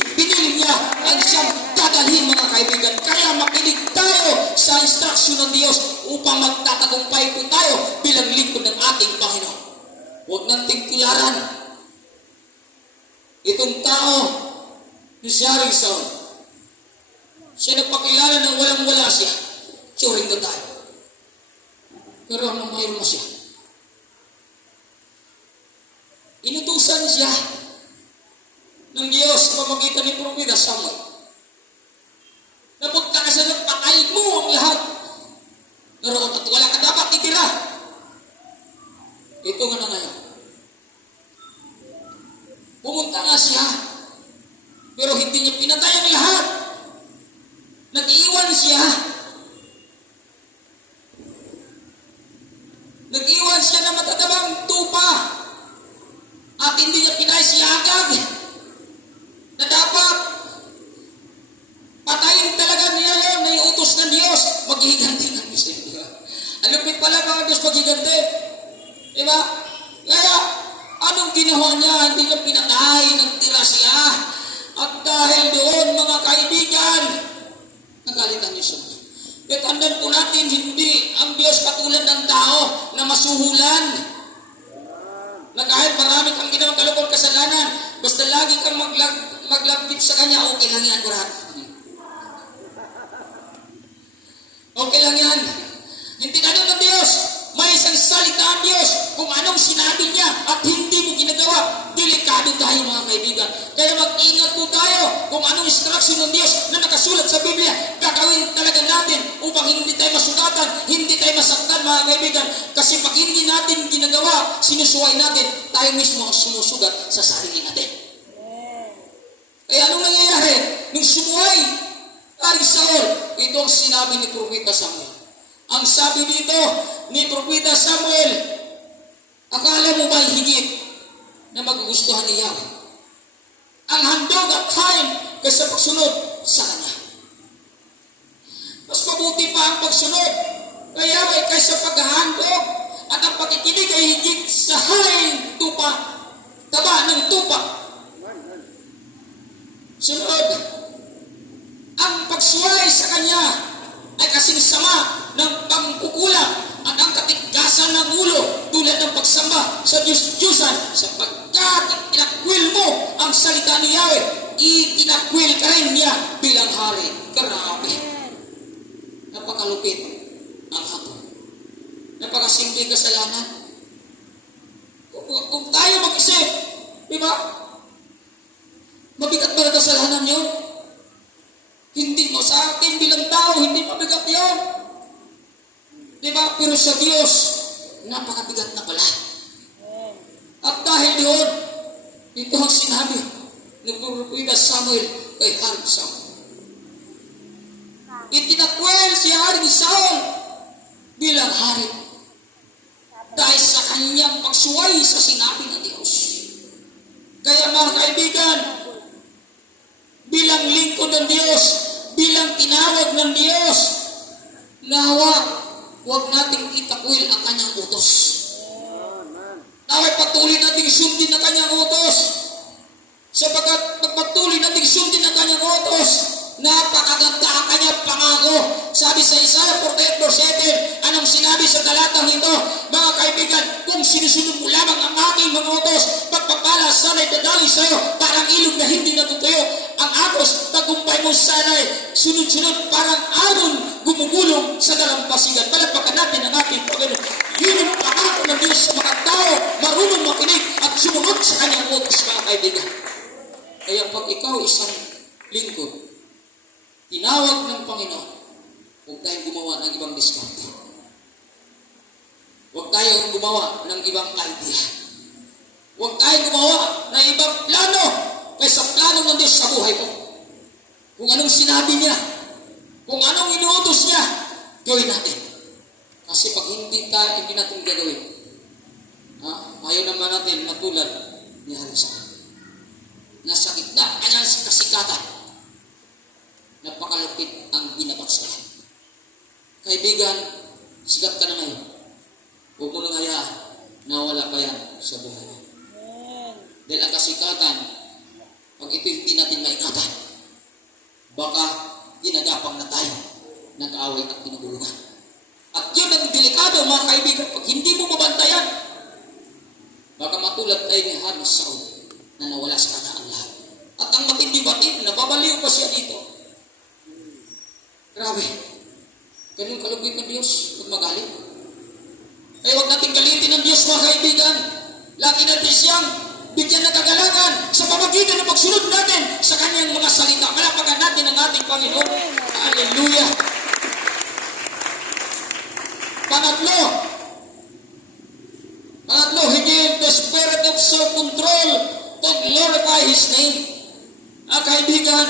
niya ang siyang dadalhin, mga kaibigan. Kaya makinig tayo sa instruction ng Diyos upang magtatagumpay po tayo bilang lingkod ng ating Panginoon. Huwag nating tularan itong tao ni Sharing Sound. Siya nagpakilala ng walang-wala siya. Turing na tayo. Pero anong mayroon na siya? Inutusan siya ng Diyos sa pamamagitan ni Propeta Samuel. Napunta ka sa nagpakain mo ang lahat. Naroon at wala ka dapat itira. Ito nga na ngayon. Pumunta nga siya, pero hindi niya pinatay ang lahat. Nag-iwan siya. Nag-iwan siya ng matatalang tupa. ginawa niya, hindi niya pinatay, nagtira siya. At dahil doon, mga kaibigan, nagalitan niyo siya. Kaya tandaan po natin, hindi ang Diyos katulad ng tao na masuhulan. Na kahit marami kang ginawang kalukong kasalanan, basta lagi kang maglapit sa Kanya, okay lang yan, brad. Okay lang yan. Hindi ganun ng Diyos. May isang salita ang Diyos. Kung anong sinabi niya at hindi mo ginagawa, delikado tayo mga kaibigan. Kaya mag-ingat po tayo kung anong instruction ng Diyos na nakasulat sa Biblia. Gagawin talaga natin upang hindi tayo masugatan, hindi tayo masaktan mga kaibigan. Kasi pag hindi natin ginagawa, sinusuway natin, tayo mismo ang sumusugat sa sarili natin. Kaya anong nangyayari? Nung sumuway, Haring Saul, ito ang sinabi ni Propeta Samuel. Ang sabi dito ni Propeta Samuel, akala mo ba'y higit na magugustuhan ni Yahweh ang handog at hain kaysa pagsunod sa Kanya? Mas mabuti pa ang pagsunod kay Yahweh kaysa paghahandog, at ang pakikinig ay higit sa hain tupa, taba ng tupa. Sunod, ang pagsuway sa Kanya ay kasing sama ng pangkukulang at ang katigasan ng ulo tulad ng pagsamba sa Diyos-Diyosan, sapagkat itinakwil mo ang salita ni Yahweh, itinakwil ka rin niya bilang hari. Grabe. Napakalupit ang hatol. Napakasimple kasalanan. Kung tayo mag-isip, di ba? Mabigat ba na kasalanan yun? Hindi mo sa akin bilang tao, hindi mabigat yun. Diba? Pero sa Diyos, napakabigat na pala. At dahil doon, ito ang sinabi ng Propeta Samuel kay Haring Saul. Itinakwel si Haring Saul bilang hari dahil sa kanyang pagsuway sa sinabi ng Diyos. Kaya mga kaibigan, bilang lingkod ng Diyos, bilang tinawag ng Diyos, nawa, huwag nating itakwil ang Kanyang utos. Nawa'y patuloy nating sundin ang Kanyang utos. Sapagkat pagpatuloy nating sundin ang Kanyang utos, napakaganda ang Kanyang pangako. Sabi sa Isaiah 48 verse 7, anong sinabi sa talatang ito? Mga kaibigan, kung sinusunod mo lamang ang aking mga utos, pagpapala sana'y dadali sa iyo, parang ilog na hindi natutuyo. Ang agos, tagumpay mo sana'y sunod-sunod, parang alon gumugulong sa dalampasigan. Palagpakan natin ang ating Panginoon. Yun ang pangako ng Diyos sa mga tao, marunong makinig at sumunod sa Kanyang utos, mga kaibigan. Kaya pag ikaw isang lingkod, tinawag ng Panginoon, huwag tayong gumawa ng ibang diskarte. Huwag tayong gumawa ng ibang idea. Huwag tayong gumawa ng ibang plano kaysa plano ng Diyos sa buhay mo. Kung anong sinabi niya, kung anong inuutos niya, gawin natin. Kasi pag hindi natin gagawin, ayaw naman natin matulad ni Haring Saul. Nasa gitna kanyang kasikatan, napakalupit ang binabagsakan. Kaibigan, sigat ka na ngayon. Huwag mo nang hayaan na wala pa yan sa buhay mo. Dahil ang kasikatan, pag ito hindi natin maingatan, baka ginagapang na tayo ng away at pinagulungan. At yun ang delikado, mga kaibigan, pag hindi mo mabantayan, baka matulad tayo ni Haring Saul na nawala sa kanya ang lahat. At ang matindi-batid, nababaliw pa siya dito. Grabe. Ganun kalupit ng Diyos pag magalit. Eh, huwag natin galitin ng Diyos, mga kaibigan. Lagi natin siyang bigyan ng kagalakan sa pamagitan ng pagsunod natin sa Kanyang mga salita. Malapakan natin ang ating Panginoon. Hallelujah. Pangatlo, He gave the spirit of self-control to glorify His name. Kaibigan,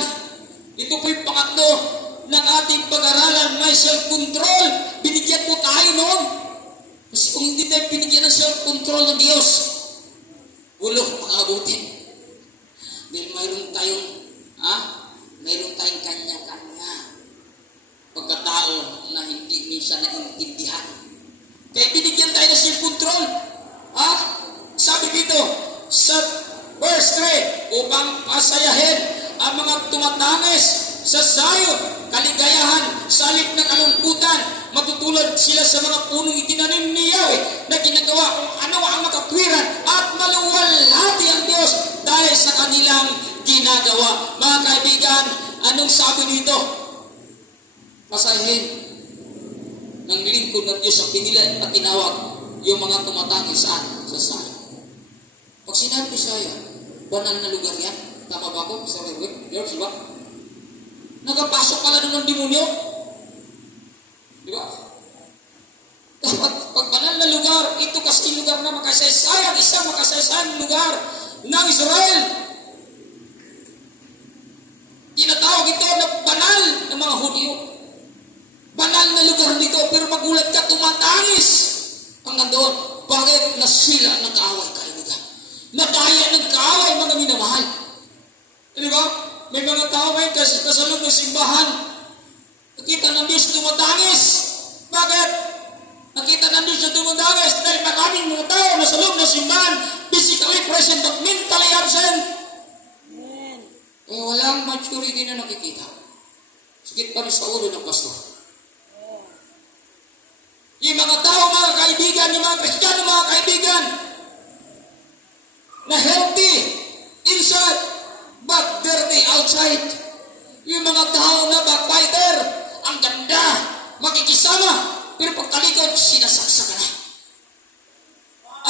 ito po'y pangatlo ng ating pag-aralan. May self-control. Binigyan po tayo noon. Kasi kung hindi tayo binigyan ng self-control ng Diyos, ulo, pangabutin. Dahil mayroon tayong kanya-kanya pagkatao na hindi minsan naintindihan. Kaya binigyan tayo ng self-control. Sabi dito, sa verse 3, upang pasayahin ang mga tumatangis sa Zion, kaligayahan sa halip ng kalungkutan. Matutulad sila sa mga punong itinanim ni Yahweh na ginagawa kung ano ang makatwiran at maluwalhati ang Diyos dahil sa kanilang ginagawa. Mga kaibigan, anong sabi dito? Pasayahin ng lingkod ng Diyos ang pinili at tinawag yung mga tumatangis sa Zion. Pag sinabi sa'yo, banal na lugar yan. Tama ba ako? Mr. Erwin? George, di ba? Nagapasok pala doon ng demonyo. Di ba? Dapat pag banal na lugar, ito kasi lugar na makasaysayang, isang makasaysayang lugar ng Israel. Tinatawag ito na banal ng mga Hudyo. Banal na lugar dito, pero magulat ka, tumatangis ang nandoon. Bakit? Nasila ng kaaway, kaibigan. Nadaya ng kaaway, mga minamahal. Di ba? May mga tao ngayon kasi sa loob ng simbahan, nakita ng Diyos tumatangis. Bakit? Nakita ng Diyos na tumatangis dahil maraming mga tao na sa loob ng simbahan, physically present but mentally absent. Eh, walang maturity na nakikita. Sakit pa rin sa ulo ng pastor. Yung mga tao, mga kaibigan, yung mga Kristiyano, mga kaibigan, na healthy inside, but dirty outside. Yung mga tao na backbiter, ang ganda, makikisama, pero pagtalikod, sinasaksa ka na.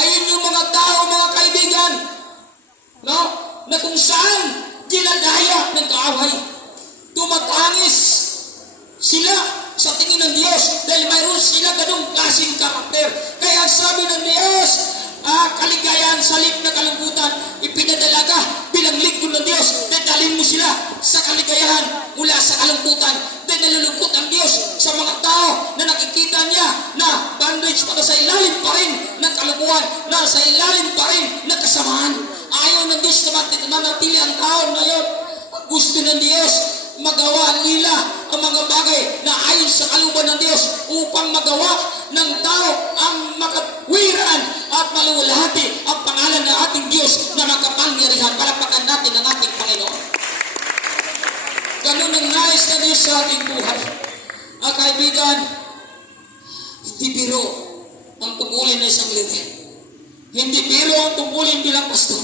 Ayun yung mga tao, mga kaibigan, no? Na kung saan dinadaya ng kaaway. Tumatangis sila sa tingin ng Diyos dahil mayroon sila ganung klaseng karakter. Kaya sabi ng Diyos, kaligayahan sa halip na kalungkutan, ipinadala ka bilang lingkod ng Diyos. Dadalhin mo sila sa kaligayahan mula sa kalungkutan. Dahil nalulungkot ang Diyos sa mga tao na nakikita niya na bondage pa sa ilalim pa rin ng kalukuhan, na sa ilalim pa rin ng kasamaan. Ayaw ng Diyos na manatili ang tao ngayon. Gusto ng Diyos magawa nila ang mga bagay na ayon sa kalooban ng Diyos upang magawa ng tao ang makatwiran at maluwalhati ang pangalan ng ating Diyos na makapangyarihan. Palakpakan natin ang ating Panginoon. Ganun ang nais na Diyos sa ating buhay. Mga kaibigan, hindi biro ang tungkulin na isang lider. Hindi biro ang tungkulin bilang pastor.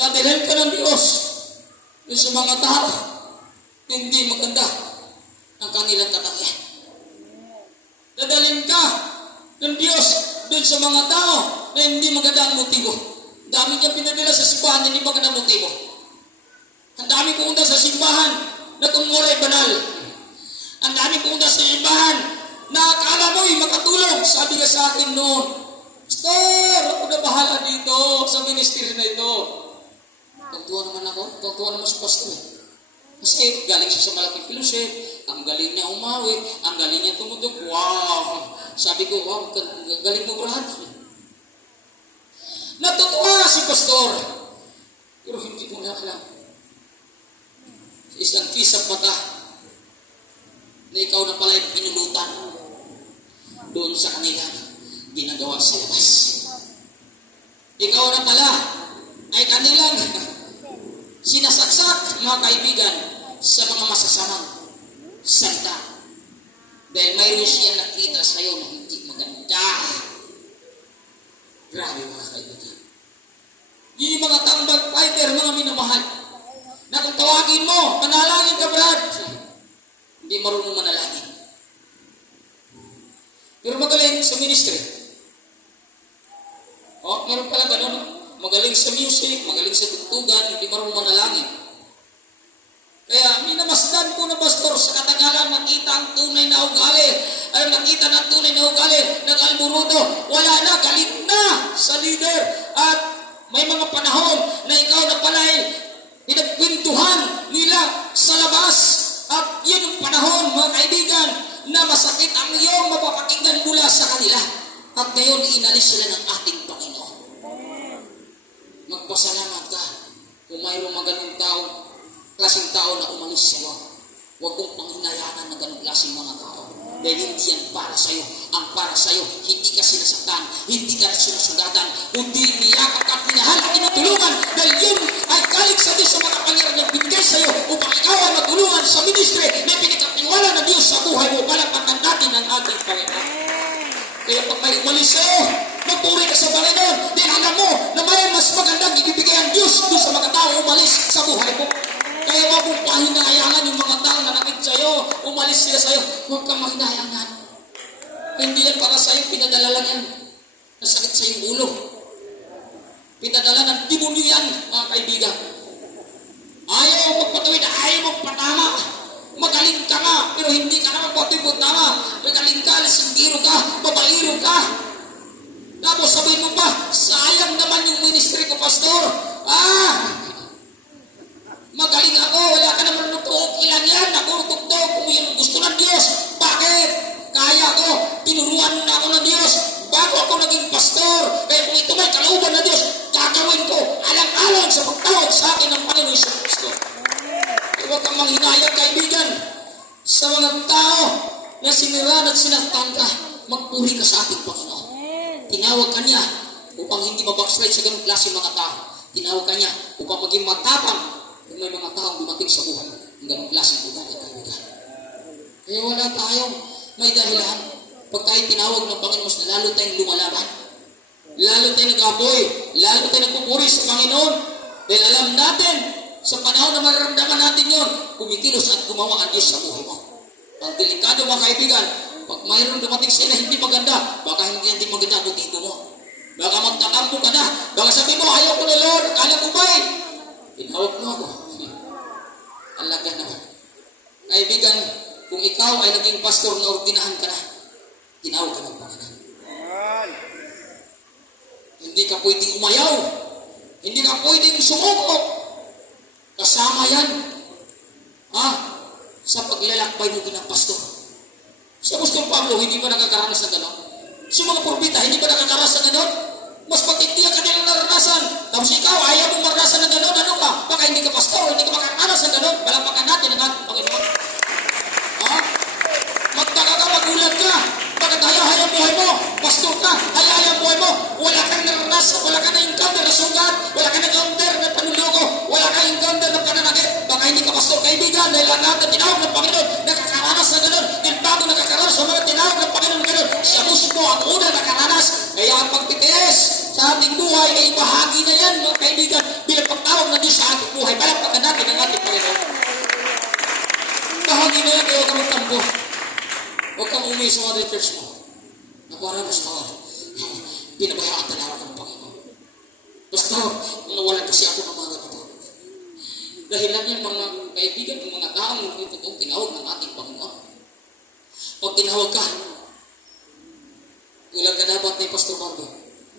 Dadalhin ka ng Diyos yung sa mga tao hindi maganda ang kanilang katangian. Dadalhin ka ng Diyos doon sa mga tao na hindi maganda ang motibo. Dami niya pinadala sa simbahan na hindi maganda ang motibo. Ang dami pumunta sa simbahan na tumuray banal. Ang dami pumunta sa simbahan na akala mo'y makatulong. Sabi ka sa akin noon, Pastor, ako na bahala dito sa ministry na ito. Tagtuwa naman ako. Tagtuwa naman sa pastor. Kasi galing siya sa malaking fellowship, ang galing niya umawi, ang galing niya tumutog. Wow! Sabi ko, wow, galing mo, Brad. Natutuwa si pastor. Pero hindi mo na alam. Isang kisap mata na ikaw na pala yung pinulutan doon sa kanila ginagawa sa labas. Ikaw na pala ay kanilang sinasaksak, mga kaibigan, sa mga masasamang salita. Dahil mayroon siya nakita sa iyo na hindi maganda. Grabe, mga kaibigan. Yun yung mga tambag fighter, mga minamahal, na kung tawagin mo, manalangin ka, Brad, hindi marunong manalangin. Pero magaling sa ministry. Meron pala gano'n. Magaling sa music, magaling sa tugtugan, hindi marunong manalangin. Kaya minamasdan ko na pastor sa katagalan, nakita ang tunay na ugali. Ay nakita na tunay na ugali ng alburudo. Wala na, galit na sa leader. At may mga panahon na ikaw na pala'y pinagpintuhan nila sa labas. At yun yung panahon, mga kaibigan, na masakit ang iyong mapapakinggan mula sa kanila. At ngayon, inalis sila ng ating Panginoon. Magpasalamat ka kung mayroong mga ganong tao, klaseng tao na umalis sa iyo. Huwag kong panghinayanan ng ganong klaseng mga tao. Dahil hindi yan para sa iyo. Ang para sa iyo, hindi ka sinasaktan, hindi ka sinasugatan, kundi niyakap at minahal umalis sila sa'yo, huwag kang magdayangan. Hindi yan para sa'yo, pinadala lang yan. Nasakit sa iyong ulo. Pinadala ng demonyo yan, mga kaibigan. Ayaw magpatawid, ayaw magpatama. Magaling ka nga, pero hindi ka na magpatawid tama. Magaling ka, lasingiro ka, babairo ka. Tapos sabihin mo pa, sayang naman yung ministry ko, pastor. Magaling ako, wala ka naman nutuok. Ilan yan, ako nutuktok kung yung gusto ng Diyos. Bakit? Kaya ko, tinuruan na ako ng Diyos. Bago ako naging pastor, kaya kung ito may kalooban na Diyos, gagawin ko alang-alang sa pagtawag sa akin ng Panginoon sa Kristo. Huwag kang manghinayang, kaibigan, sa mga tao na siniran at sinaktan ka, magpuri ka sa ating Panginoon. Tinawag ka niya upang hindi mabackslide sa ganung klase mga tao. Tinawag ka niya upang maging matapang kung may mga taong dumating sa buhay ng ganung klase ng ugali, kaibigan. Kaya wala tayong may dahilan. Pag tayo tinawag ng Panginoon, mas lalo tayong lumalaban. Lalo tayong nag-apoy. Lalo tayong nagpupuri sa Panginoon. Dahil alam natin, sa panahon na mararamdaman natin yun, kumikilos at gumawa ang Diyos sa buhay mo. Ang delikado mga kaibigan, pag mayroon dumating sa na hindi maganda, baka hindi maganda ang motibo mo. Baka magtakampo ka na. Baka sabi mo, ayaw ko na Lord, kala ko ba'y? Tinawag mo ako. Alaga naman. Kaibigan, kung ikaw ay naging pastor na ordinahan ka na, tinawag ka ng Panginoon. Hindi ka pwedeng umayaw. Hindi ka pwedeng sumuko. Kasama yan. Sa paglalakbay mo bilang pastor. Si Apostol Pablo, hindi ba nakakaranas ng gano'n? Si mga propeta, hindi ba nakakaranas ng gano'n? Mas matindi ang kanilang naranasan. Tapos ikaw, ayaw mong maranasan ng gano'n. Ano ka? Baka hindi ka pastor, hindi ka makakaranas ng gano'n. Palampakan natin ang ating Panginoon. Magtaka ka, magulat ka. Bakit hayang buhay mo? Pastor ka, hayang buhay mo. Wala kang naranasan, wala kang na-encounter na sugat, wala kang na-encounter na panuloko, wala kang encounter na pananakit. Baka hindi ka pastor, kaibigan, dahil ang natin tinawag ng Panginoon, nakakaranas na gano'n. Dahil bago nakakaranas sa mga tinawag ng Panginoon na gano'n, siya mismo ang una nakaranas. Kaya ang pagtitiis sa ating buhay ay bahagi na yan, mga kaibigan, bilang pagtawag ng Diyos sa ating buhay. Palampakan natin ang ating Panginoon. Bahagi na yan, kaya huwag kang magtampo. Huwag kang umay sa mother church mo. Nakuha pastor, pinabayaan talaga ng Panginoon. Pastor, nawalan kasi ako ng mga ganito. Dahil lang yan mga kaibigan, ng mga taong itong tinawag ng ating Panginoon. Pag tinawag ka, ulang ka dapat ni Pastor Margo.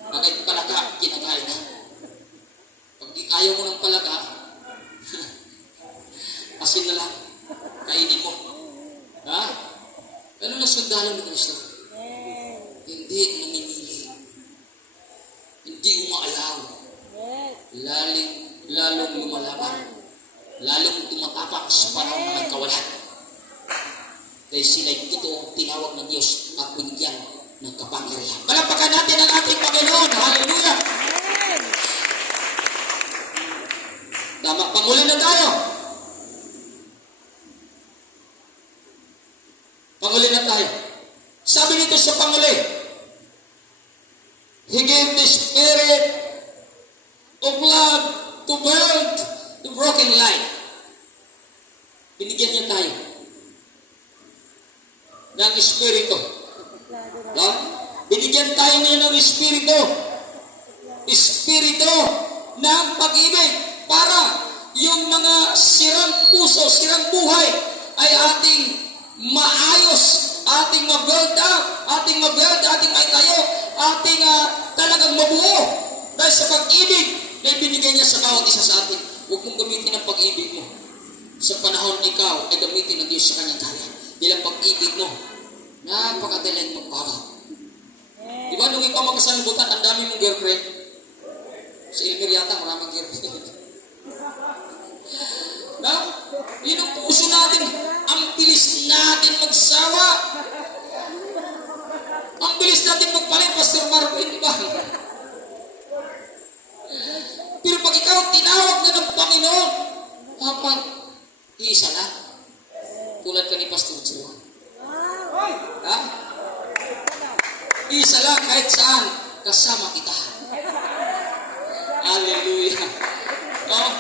Bakit palaka, kinakain na. Pag ayaw mo ng palaka, asin na lang, kainin mo. Ano na sundalo ni Kristo? Hindi namimili. Hindi umaalaw. Lalong lumalaban. Lalong tumatapak sa panahon ng nagkawalan. Dahil sila'y ito tinawag ng Diyos at binigyan ng kapangyarihan. Palampakan natin ang ating Panginoon. Hallelujah! Tama, panguli na tayo. Panguli na tayo. Sabi nito sa panguli, He gave the spirit of love to build the broken life. Binigyan niya tayo ng espiritu. Binigyan tayo niya ng espiritu. Espiritu ng pag-ibig para yung mga sirang puso, sirang buhay ay ating maayos, ating ma-build up, ating maitayo, ating talagang mabuo. Dahil sa pag-ibig na ibinigay niya sa bawat isa sa atin. Huwag mong gamitin ang pag-ibig mo. Sa panahon ikaw ay gamitin ng Diyos sa kanyang kaya. Dahil ang pag-ibig mo, napakadaling magpapag. Di ba nung ikaw magkasalubutan, ang dami mong girlfriend? Sa Elmer yata, maraming girlfriend. Yun ang puso natin. Ang bilis natin magsawa. Ang bilis natin magpalit, Pastor Marvin, di ba? Pero pag ikaw tinawag na ng Panginoon, kapag isa na, tulad ka ni Pastor Joe. Isa lang kahit saan, kasama kita. Hallelujah. Pag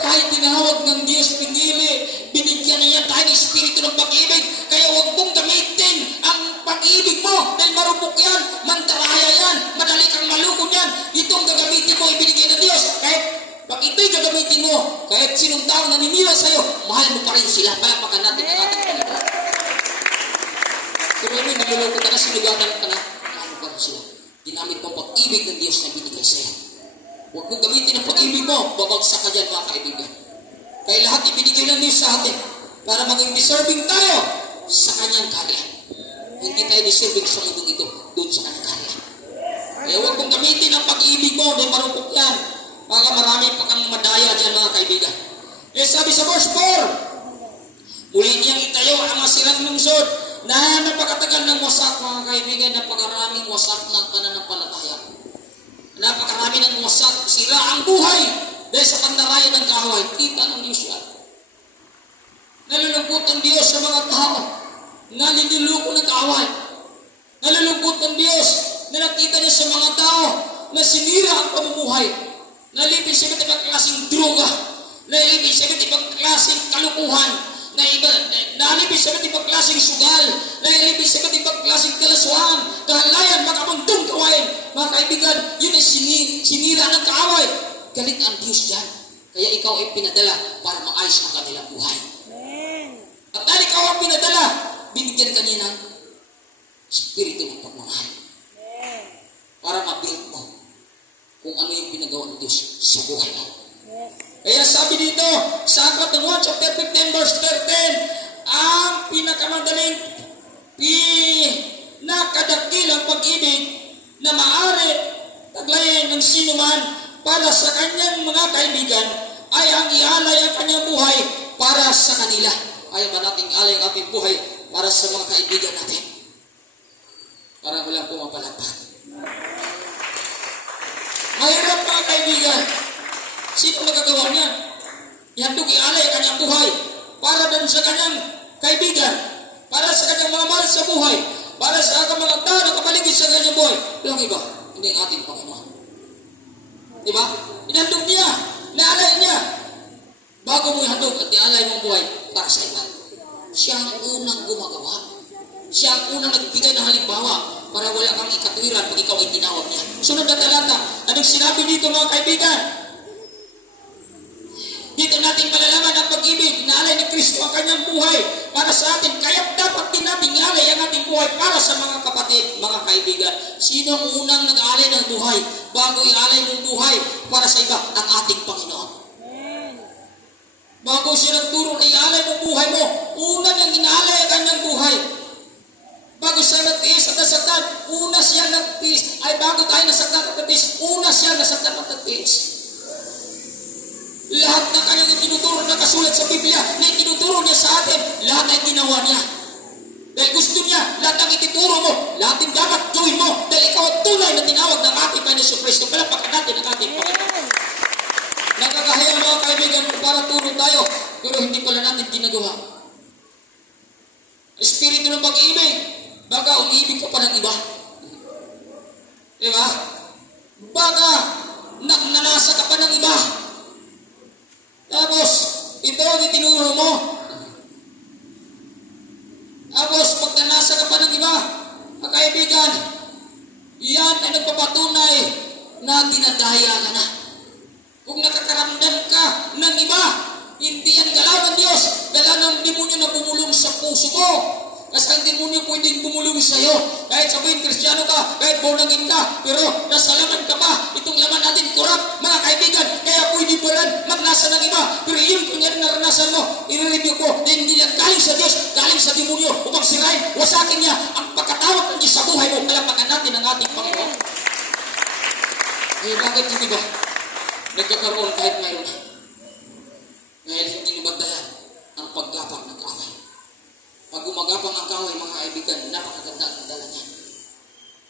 tayo tinawag ng Diyos pinili, binigyan niya tayo ng espiritu ng pag-ibig. Kaya huwag mong gamitin ang pag-ibig mo dahil marupok yan, mandaraya yan, madali kang malugod yan. Itong gagamitin mo, ibinigay ng Diyos. Kahit pag ito'y gagamitin mo, kahit sinong tao naniniwala sa'yo, mahal mo pa rin sila. Palapakan natin ang ating Panginoon. Kung ano, niloloko ka na, sinugatan ka na, mahal mo pa rin sila. Ginamit mo pag-ibig ng Diyos na binigay sa'yo. Huwag mo gamitin ang pag-ibig mo, babagsak ka dyan mga kaibigan. Kaya lahat ibinigay ng Diyos sa atin para maging deserving tayo sa Kanyang karya. Hindi tayo deserving sa mundong ito, doon sa Kanyang karya. Kaya huwag mong gamitin ang pag-ibig mo dahil marupok yan. Baka marami pa kang madaya dyan mga kaibigan. Eh sabi sa verse 4, muli niyang itayo ang masirang lungsod na napakatagal ng wasak mga kaibigan, napakaraming wasak ng pananampalataya. Napakarami ng wasak, sira ang buhay dahil sa pandarayan ng kaaway. Kita ng Diyos yan. Nalulungkot ang Diyos sa mga tao na liniloko ng kaaway. Nalulungkot ang Diyos na nakita niya sa mga tao na sinira ang pamumuhay. Nalipin sa ibang klaseng droga, nalipin sa ibang klaseng kalukuhan, nalipin sa ibang klaseng sugal, nalipin sa ibang klaseng kalaswaan, kahalayan, makamundong gawain. Mga kaibigan, yun ay sinira ng kaaway. Galit ang Diyos dyan. Kaya ikaw ay pinadala para maayos ang kanilang buhay. At dahil ikaw ang pinadala, binigyan ka niya ng espiritu ng pagmamahal. Para ma-build mo kung ano yung pinagawa ng Diyos sa buhay mo. Kaya sabi dito, sa aklat ng 1 chapter 15 verse 13, ang pinakamadaling pinakadakilang pag-ibig na maaari taglayin ng sinuman para sa kanyang mga kaibigan ay ang ialay ang kanyang buhay para sa kanila. Ayaw ba nating alay ang ating buhay para sa mga kaibigan natin? Para walang pumapalagpan. Mahirap mga kaibigan. Sino magagawa niya? Ihandog ialay ang kanyang buhay para din sa kanyang kaibigan, para sa kanyang mga mahal sa buhay, para sa mga tao na kapaligid sa kanyang buhay. Walang iba, hindi ang ating Panginoon. Diba? Ihandog niya, naalay niya. Bago mo ihandog at ialay mong buhay para sa iba. Siya ang unang gumagawa. Siya ang unang nagbigay ng halimbawa para wala kang ikatwiran pag ikaw ay tinawag niya. Sunod na talata, anong sinabi dito mga kaibigan? Dito natin malalaman ang pag-ibig na alay ni Kristo ang kanyang buhay para sa atin. Kaya dapat din natin ialay ang ating buhay para sa mga kapatid, mga kaibigan. Sino ang unang nag-alay ng buhay bago ialay ng buhay para sa iba? Ang ating Panginoon. Bago siya nagturo na ialay ng buhay mo, una niyang inaalay ang kanyang buhay. Bago siya nagtiis at nasaktan, una siya nagtiis. Ay bago tayo nasaktan at nagtiis, una siya nasaktan at nagtiis. Lahat ng kanyang itinuturo na kasulat sa Biblia na itinuturo niya sa atin, lahat ay ginawa niya. Dahil gusto niya, lahat ang ituturo mo, lahat ang dapat gawin mo, dahil ikaw ang tunay na tinawag ng ating Panginoon Kristo. Palapakan natin ang ating Panginoon. Nakakahiya mga kaibigan kung para turo tayo, pero hindi pala natin ginagawa. Espiritu ng pag-ibig, baka umiibig ka pa ng iba. Diba? Baka nanasa ka pa ng iba. Tapos, ito ang itinuro mo. Tapos, pag nanasa ka pa ng iba, mga kaibigan, yan ay nagpapatunay na dinadaya ka na. Kung nakakaramdam ka ng iba, hindi yan galaw ng Diyos, dala ng demonyo na bumulong sa puso mo. Kasi ang demonyo pwedeng bumulong sa iyo. Kahit sabihin Kristiyano ka, kahit born again ka, pero nasa laman ka pa, itong laman natin kurap, mga kaibigan, kaya pwede pa rin magnasa ng iba. Pero yun kung yan naranasan mo, i-review ko, na hindi yan galing sa Diyos, galing sa demonyo, upang sirain, wasakin niya ang pagkatawag ng Diyos sa buhay mo. Palapakan natin ang ating Panginoon. Eh, bakit hindi ba? Nagkakaroon kahit mayroon na. Dahil hindi nabagdayan ang paggapang ng kaaway. Pag gumagapang ang kaaway, mga kaibigan, napakaganda ang dala niya.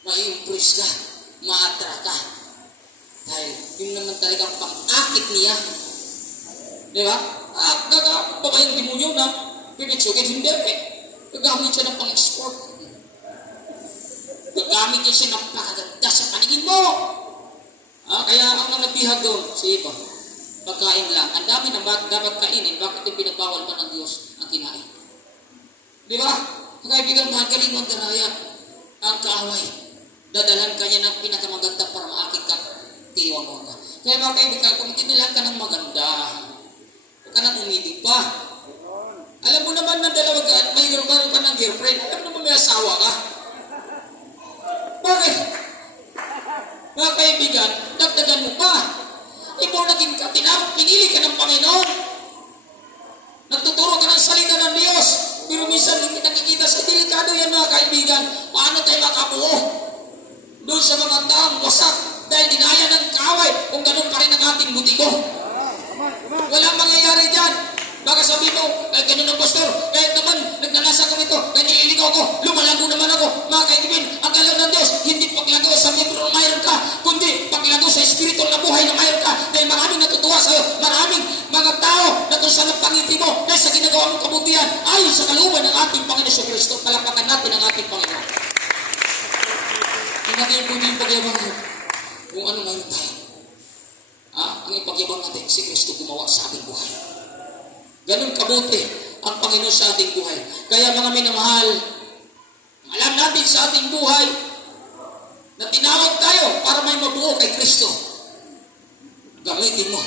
Ma-impress ka, ma-attract ka. Dahil yun naman talagang pang-akit niya. Di ba? At gagapang pa ba yung demonyo na pinitsugin? Hindi eh. Gagamit siya ng pang-export. Gagamit siya ng napakaganda sa paningin mo. Kaya ang nabihag doon, sige pa. pagkain lang. Ang dami na dapat kainin, bakit yung pinagbawal pa ng Diyos ang kinain? Di ba? Kaibigan, magaling mo ang daraya, ang kaaway. Dadalan ka niya ng pinakamaganda para maakit ka. Tiwang mo ka. Kaya mga kaibigan, kung tinilang ka ng maganda, huwag ka nang umitig pa. Alam mo naman na may meron ka ng girlfriend, alam mo naman may asawa ka. Bakit? Mga kaibigan, dagdagan mo pa. Ikaw naging pinili ka ng Panginoon. Nagtuturo ka ng salita ng Diyos. Pero minsan hindi nakikita sa delikado yan mga kaibigan. Paano tayo makabuo? Doon sa mga taong wasak dahil dinaya ng kaaway kung ganun pa rin ang ating butigo. Walang mangyayari dyan. Baka sabi mo, kahit ganun ang pastor, kahit naman nagnanasa ko ito, kahit nililigaw ko, lumalago naman ako. Mga kaibigan, ang alam ng Diyos, hindi paglago sa membro na mayroon ka, kundi paglago sa espiritu na buhay na mayroon ka. Dahil maraming natutuwa sa'yo, maraming mga tao na kung saan ang pangiti mo, dahil sa ginagawa mong kabutihan, ayon sa kalooban ng ating Panginoon Kristo, palapakan natin ang ating Panginoon. Hinagay po niyo yung pagyabang mo, kung ano mayroon tayo. Ang ipagyabang natin, si Kristo gumawa sa ating buhay. Ganun kabuti ang Panginoon sa ating buhay. Kaya mga minamahal, alam natin sa ating buhay na tinawag tayo para may mabuo kay Kristo. Gamitin mo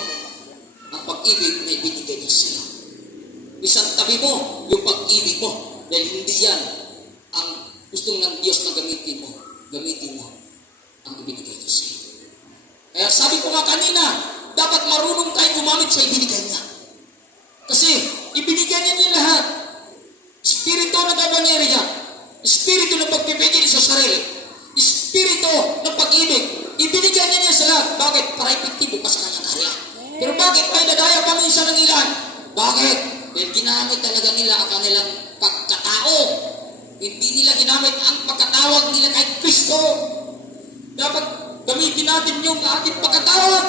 ang pag-ibig na ibinigay niya sa iyo. Isang tabi mo yung pag-ibig mo dahil hindi yan ang gusto ng Diyos na gamitin mo. Gamitin mo ang ibinigay niya sa iyo. Kaya sabi ko nga kanina, dapat marunong tayo gumamit sa ibinigay niya. Kasi ibinigyan niya niya lahat. Espiritu na kabaneri niya. Espiritu ng pagpipigil sa sarili. Espiritu ng pag-ibig. Ibinigyan niya sa lahat. Bakit? Para epektibo ka sa kanyang karya. Pero bakit may nadaya pa minsan ng ilan? Bakit? Dahil ginamit talaga nila ang kanilang pagkatao. Hindi nila ginamit ang pagkatawag nila kay Kristo. Dapat gamitin natin yung ating pagkatawag.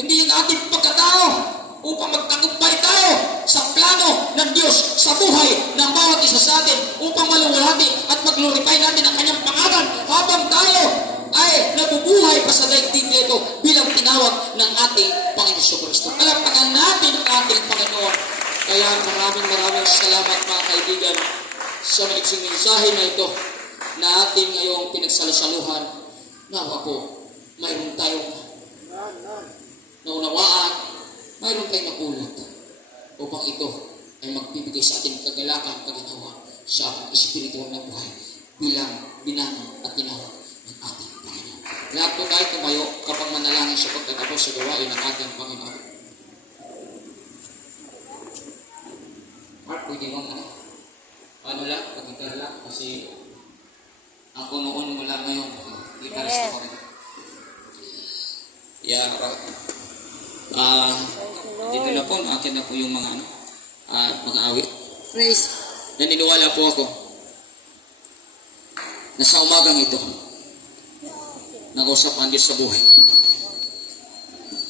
Hindi yung ating pagkatao. Upang magtagumpay tayo sa plano ng Diyos sa buhay ng bawat isa sa atin upang maluwalhati at maglorify natin ang kanyang pangalan habang tayo ay nabubuhay pa sa daigdig nito bilang tinawag ng ating Panginoon Kristo. Palapakan natin ang ating Panginoon. Kaya maraming salamat mga kaibigan sa maiksing mensahe na ito na ating ngayong pinagsalusaluhan. Nawa po, mayroon tayong naunawaan, mayroon tayong napulot upang ito ay magbibigay sa ating kagalakan, kaginawa sa ating espiritual na buhay bilang binangon at tinawag ng ating Panginoon. Lahat po tayo tumayo kapag manalangin sa pagtatapos sa gawain ng ating Panginoon. Mark, pwede mo ano lang, pag-gitar lang kasi ako noon mula ngayon, gitarista ko rin. Yeah, dito na po, akin na po yung mga mga awit. Praise. Naniniwala po ako na sa umagang ito, nag-usap ang Diyos sa buhay.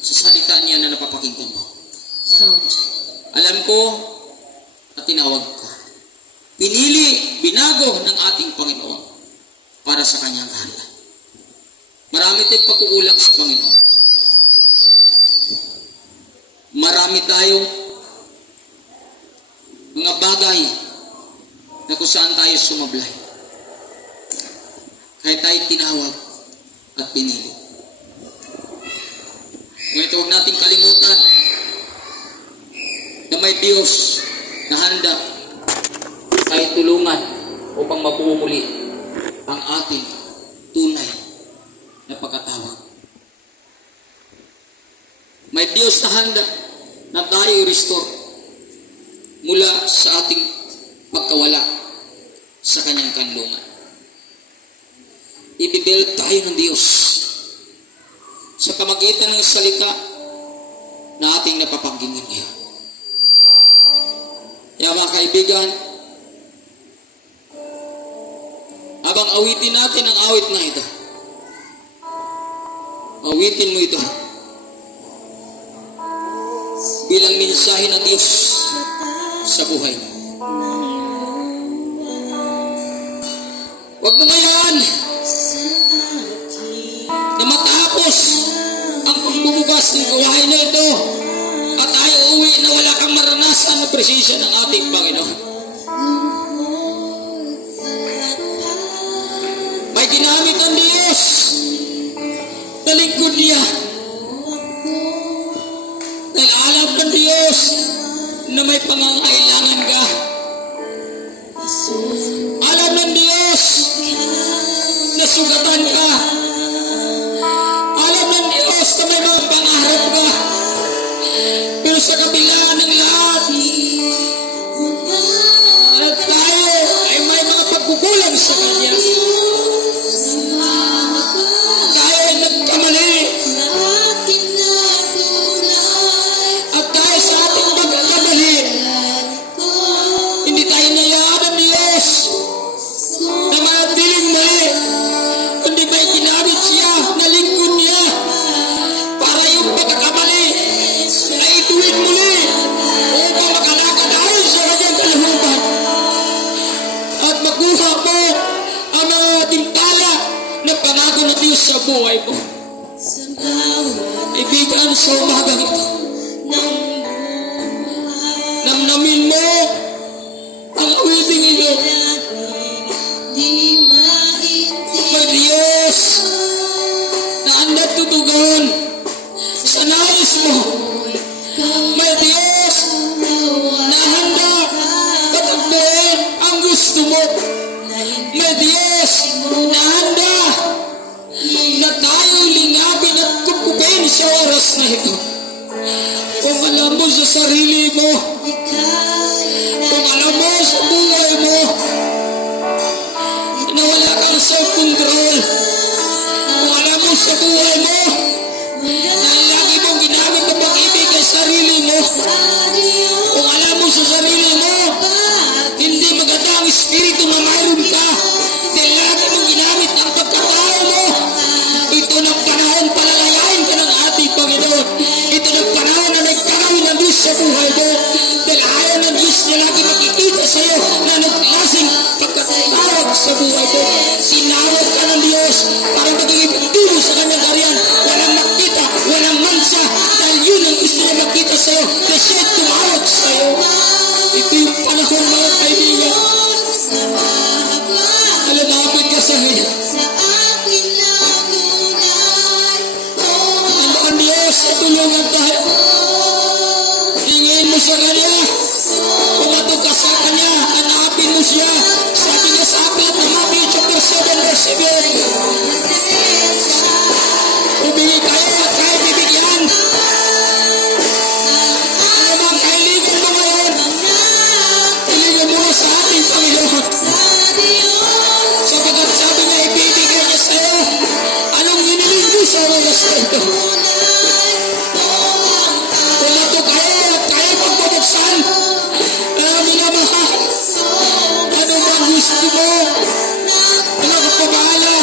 Sa salita niya na napapakinggan mo. Alam ko at tinawag ka. Pinili, binago ng ating Panginoon para sa kanyang kaharian. Marami tayong pagkukulang sa Panginoon. Marami tayong mga bagay na kung saan tayo sumablay. Kaya tayo tinawag at pinili. Ngunit huwag natin kalimutan na may Diyos na handa tayo tulungan upang mabuo muli ang ating tunay na pagkatawag. May Diyos na handa na tayo i-restore mula sa ating pagkawala sa kanyang kanlungan. Ibibuild tayo ng Diyos sa pamagitan ng salita na ating napapakinggan ngayon. Kaya mga kaibigan, habang awitin natin ang awit na ito, awitin mo ito bilang mensahe ng Diyos sa buhay mo. Huwag mo ngayon na matapos ang pagbubugas ng gawain na ito presensya ng ating Panginoon. May ginamit ang Diyos na lingkod niya. Dahil alam ng Diyos na may pangangailangan ka. Alam ng Diyos na sugatan ka. Alam ng Diyos na may mga pangarap ka. Pero sa kabila ng lahat, at tayo ay may mga pagkukulang sa Kanya. Tayo ay nagkamali. At dahil sa ating pagkakamali, hindi tayo nayaan ng Diyos na matiling mali. Kundi may ginamit siya na lingkod niya para yung pagkakamali ay ituwid muli upang makalakad ayon sa kanyang kalooban at makuha mo ang mga timpala na pangako ng Diyos sa buhay mo. Ibigan sa umagang ito, namnamin mo ang awiting ito. May Diyos na andad tutugon sa nais mo. May Diyos na handa patakbuhin ang gusto mo. May Diyos na handa na tayo lingapin at kupupin sa oras na ito. Kung alam mo sa sarili mo, kung alam mo sa buhay mo, na wala kang self-control, kung alam mo sa buhay mo, na lagi mong ginamit ang pag-ibig ay sarili mo, kung alam mo sa sarili mo, hindi maganda ang espiritu na mayroon ka, dahil lagi mong ginamit ang pagkatao mo, ito ng panahon palalayain ka ng ating Panginoon. Ito ng panahon na nagkaroon ng Diyos sa buhay mo, dahil ayaw ng Diyos na lagi makikita sa iyo na nagklaseng pagkatawag sa buhay mo. Sinawag ka ng Diyos para maging ipagtubo sa kanyang harian. Walang makita, walang mansa, dahil yun ang gusto niya makita sa iyo, na siya'y tumawag sa iyo. Ito yung panahon, mga kaibigan. Alamapit ka sa ngayon. Ang Diyos na tulungan tayo. Hingin mo sa Kanya. Pumato ka sa Kanya. Hanapin mo siya. Sabi niya sa aklat ng Matthew chapter 7 verse 7. Ibigay kayo at kayo bibigyan. Ano bang kailigan mo ngayon? Iligan mo sa ating Panginoon. Sapagkat sabi niya ibibigay niya sa iyo. Anong hiniling mo sa oras na ito? Pumato kayo at kayo pagpabuksan. Minamahal. Ano bang gusto mo? Ano ka pabahala?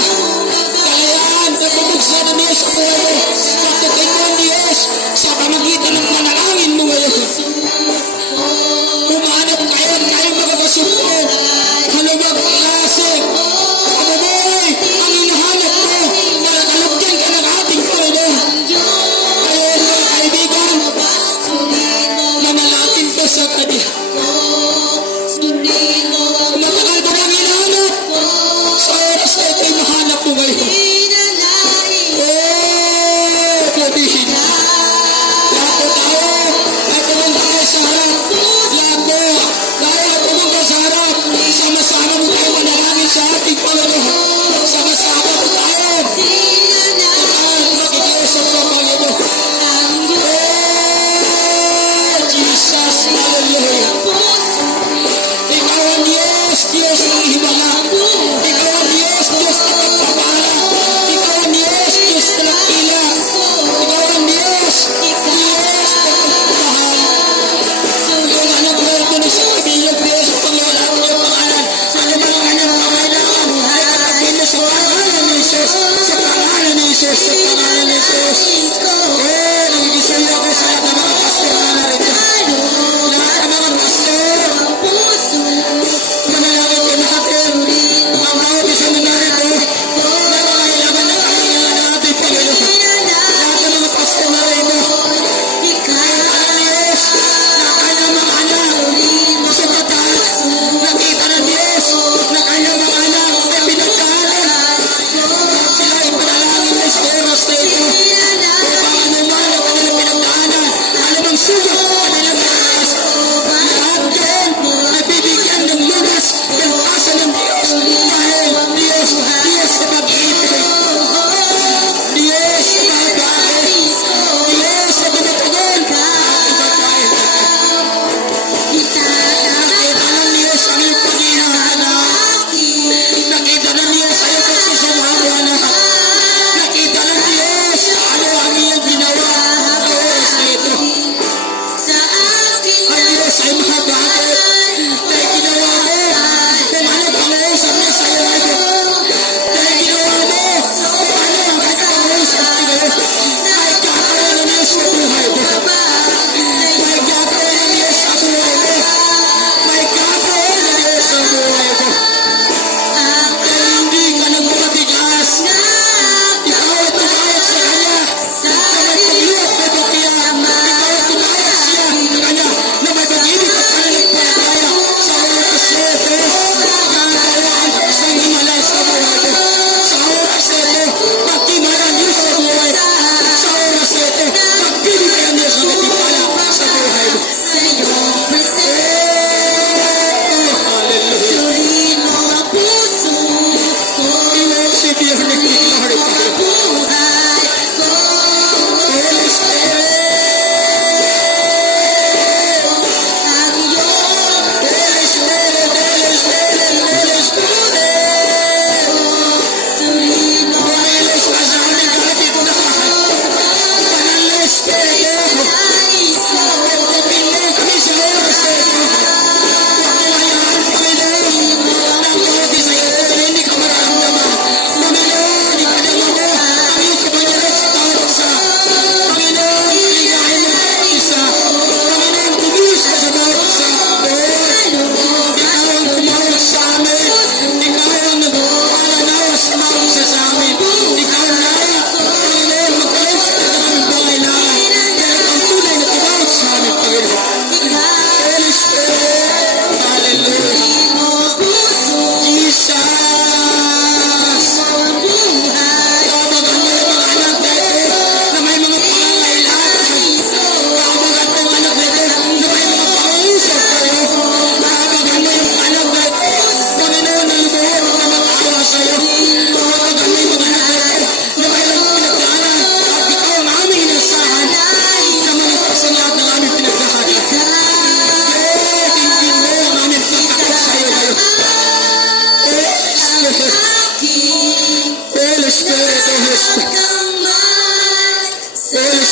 Kalayaan na pabuksan ng Diyos sa buhay mo. Patukin mo ang Diyos sa pamagitan ng manalangin mo ngayon. Pumanap kayo at kayo makakasupo. Ano bang klase? Ano ba ang hinahanap mo? Na nakalugyan ka ng ating Panginoon.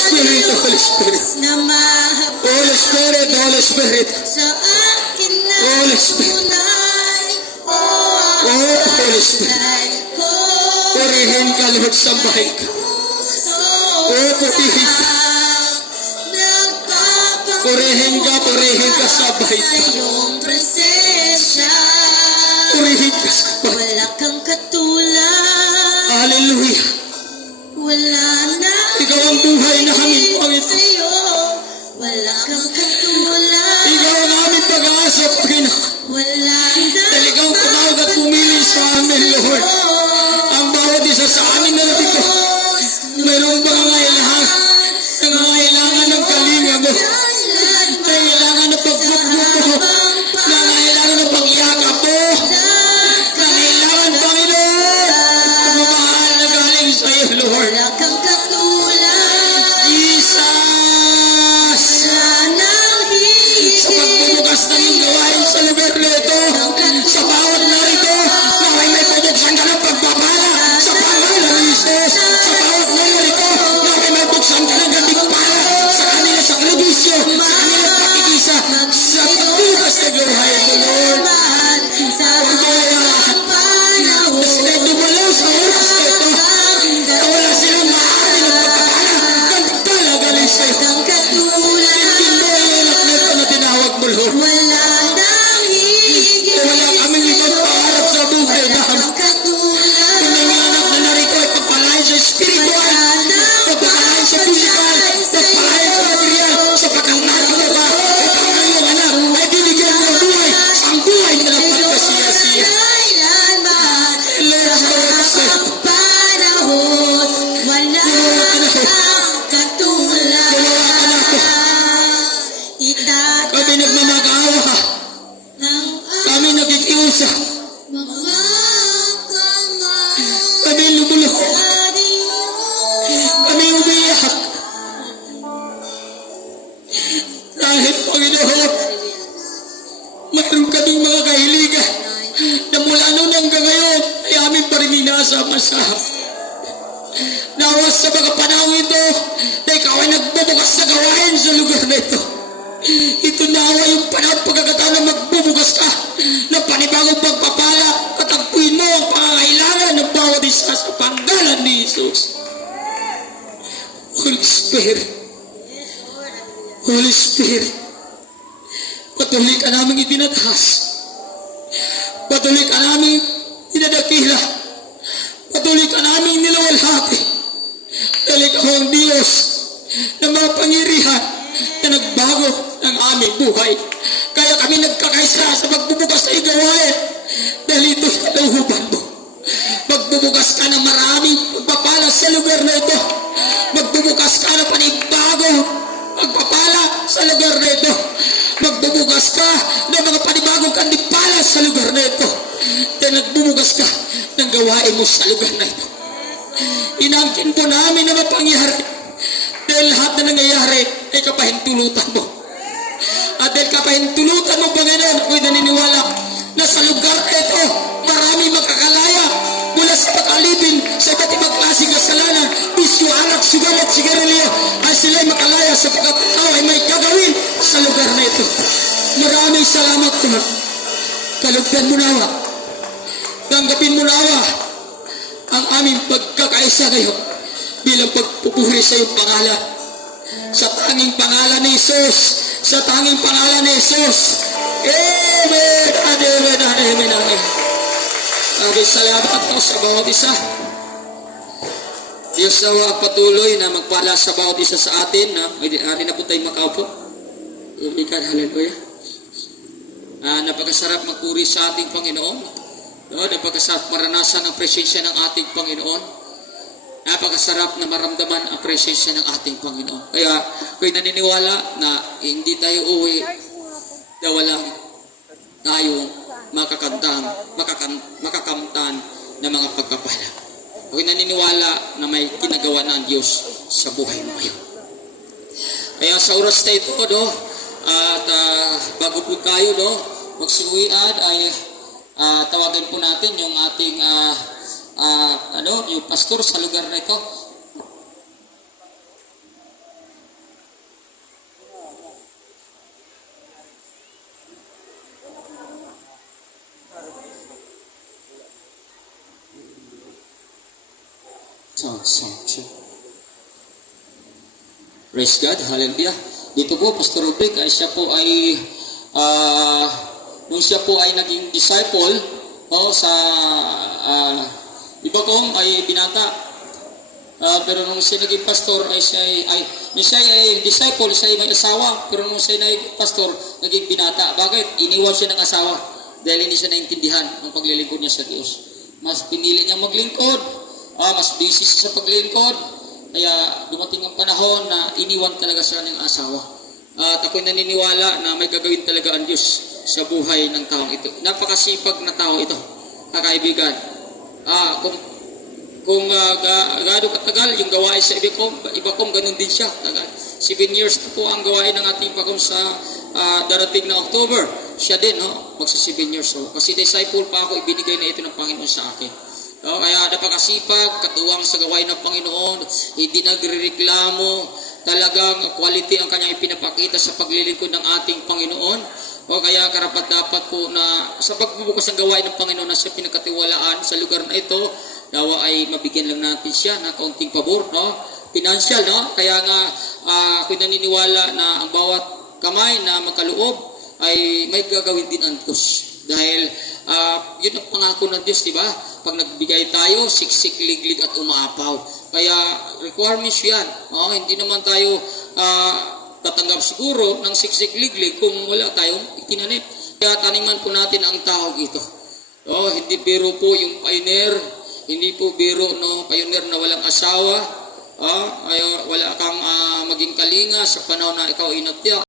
Spirit, Holy Spirit. na mahabag Holy Spirit, Holy Spirit. sa akin na Holy Spirit. tunay. Oh, Holy Spirit. Ay ko, Purihin ka, Lord, sambahin ka. Oh, purihin ka. Purihin ka, sambahin sa ka. iyong presensya. Purihin ka, sambahin. Wala kang katulad, Hallelujah. wala na Ikaw ang buhay namin, Panginoon. sa'yo. Wala kang katulad, Ikaw ang aming pag-asa, Panginoon. wala na Dahil ikaw ang tumawag at pumili sa amin, Lord. Ang bawat isa sa amin na narito, mayroong nangangailangan ng kalinga mo. Nangangailangan ng pagbukbuk mo. Nangangailangan ng pagyakap mo. Nangangailangan, Panginoon, ang mamahal na galing sa iyo, Lord. Wala kang katulad, Jesus! wala nang higit. Sa pagbubukas ng iyong gawain sa lugar na ito, sa bawat narito, naway may pabuksan ka ng pagpapala sa pangalan ni Jesus. Sa bawat narito, naway may buksan ka ng gantimpala sa kanila sakripisyo, sa kanilang pakikisa, sa pagbubukas ng gawain mo, Lord. Sa habang panahon, Na sila'y dumalaw sa oras na ito, na wala silang maaari ng pagpapala, gantimpala galing sa iyo. kang katulad, Hindi mo ang anak na ito na tinawag mo, Lord. wala nang higit. Wala kaming ibang pangarap sa buhay namin. Kang katulad, Kung may anak na narito ay pagpalain sa spiritual, pagpalain sa physical, pagpalain sa material, sa pagkanglato na ba, upang ang iyong anak ay binigyan mo ng buhay, ang buhay na napagkasiya-siya. kailanman, Lord, sa habang panahon, wala kang katulad. Kami nagmamag-awa, Ng kami nakikiusa, mga kamay kami lumulok, kami umiyak. Dahil, Panginoon, mayroon kaming mga kahiligan na mula noon hanggang ngayon ay amin pa rin minasama-sama. Nawas sa mga panahon ito na ikaw ay nagbubukas na gawain sa lugar na ito. Ito nawa yung panahon pagkakataon na magbubukas ka ng panibagong pagpapala at tagpuin mo ang pangangailangan ng bawat isa sa pangalan ni Jesus. Holy Spirit, Holy Spirit, patuloy ka namin itinataas. Patuloy ka namin dinadakila. Patuloy ka namin niluwalhati. Dahil ikaw ang Diyos ng mga pangyarihan na nagbago ng aming buhay. Kaya kami nagkakaisa sa pagbubukas na igawain dahil ito'y kalauhuban mo. Magbubukas ka ng maraming pagpapala sa lugar na ito. Magbubukas ka ng panibagong pagpapala sa lugar na ito. Magbubukas ka ng mga panibagong kandipala sa lugar na ito. Dahil nagbubukas ka ng gawain mo sa lugar na ito. Inangkin po namin na mapangyari dahil lahat na nangyayari ay kapahintulutan mo. At dahil kapahintulutan mo, Panginoon, ako'y naniniwala na sa lugar na ito marami makakalaya mula sa pag-alipin sa iba't ibang klaseng kasalanan, bisyo, anak, sugal at sigarilyo ay sila'y makalaya sa pagkatao ay may gagawin sa lugar na ito. Maraming salamat, Lord. Kalugdan mo nawa. Tanggapin mo nawa ang aming pagkakaisa ngayon bilang pagpupuri sa iyong pangalan. Sa tanging pangalan ni Jesus. Sa tanging pangalan ni Jesus. Amen. Amen. Amen. Amen. Maraming salamat po sa bawat isa. Diyos nawa patuloy na magpala sa bawat isa sa atin. Ari na po tayo makaupo. Umikan, hallelujah. Napakasarap magpuri sa ating Panginoon. No, napakasarap maranasan ang presensya ng ating Panginoon. Napakasarap na maramdaman ang presensya ng ating Panginoon. Kaya ako'y naniniwala na hindi tayo uwi na walang tayong makakamtan ng mga pagpapala. Ako'y naniniwala na may ginagawa na ang Diyos sa buhay mo ngayon. Kaya sa oras na ito, no, at bago po tayo magsuwian ay tawagan po natin yung ating yung pastor sa lugar na ito. Praise God, hallelujah. Dito po, Pastor Rubric, ay siya po ay, nung siya po ay naging disciple, sa, iba kong ay binata. Pero nung siya naging pastor, ay siya ay disciple, siya ay may asawa. Pero nung siya naging pastor, naging binata. Bakit? Iniwan siya ng asawa dahil hindi siya naintindihan ang paglilingkod niya sa Diyos. Mas pinili niya maglingkod, mas busy siya sa paglilingkod. Kaya dumating ang panahon na iniwan talaga siya ng asawa. At ako'y naniniwala na may gagawin talaga ang Diyos sa buhay ng taong ito. Napakasipag na tao ito, kakaibigan. Kung gaano katagal yung gawain sa iba kong ganun din siya. 7 years na po ang gawain ng ating pagong sa darating na October. Siya din, magsa 7 years. Kasi disciple pa ako, ibinigay na ito ng Panginoon sa akin. Kaya napakasipag, katuwang sa gawain ng Panginoon, hindi nagrereklamo, talagang quality ang kanyang ipinapakita sa paglilingkod ng ating Panginoon. Kaya karapat-dapat po na sa pagbubukas ng gawain ng Panginoon na siya pinagkatiwalaan sa lugar na ito, nawa ay mabigyan lang natin siya ng kaunting pabor, financial, Kaya nga, ako'y naniniwala na ang bawat kamay na magkaloob ay may gagawin din ang Diyos. Dahil yun ang pangako ng Diyos, di ba? Pag nagbigay tayo, siksik, liglig at umaapaw. Kaya requirements yan. Hindi naman tayo tatanggap siguro ng siksik, liglig kung wala tayong itinanim. Kaya taniman po natin ang tawag ito. Hindi biro po yung pioneer, hindi po biro pioneer na walang asawa, wala kang maging kalinga sa panahon na ikaw inatya.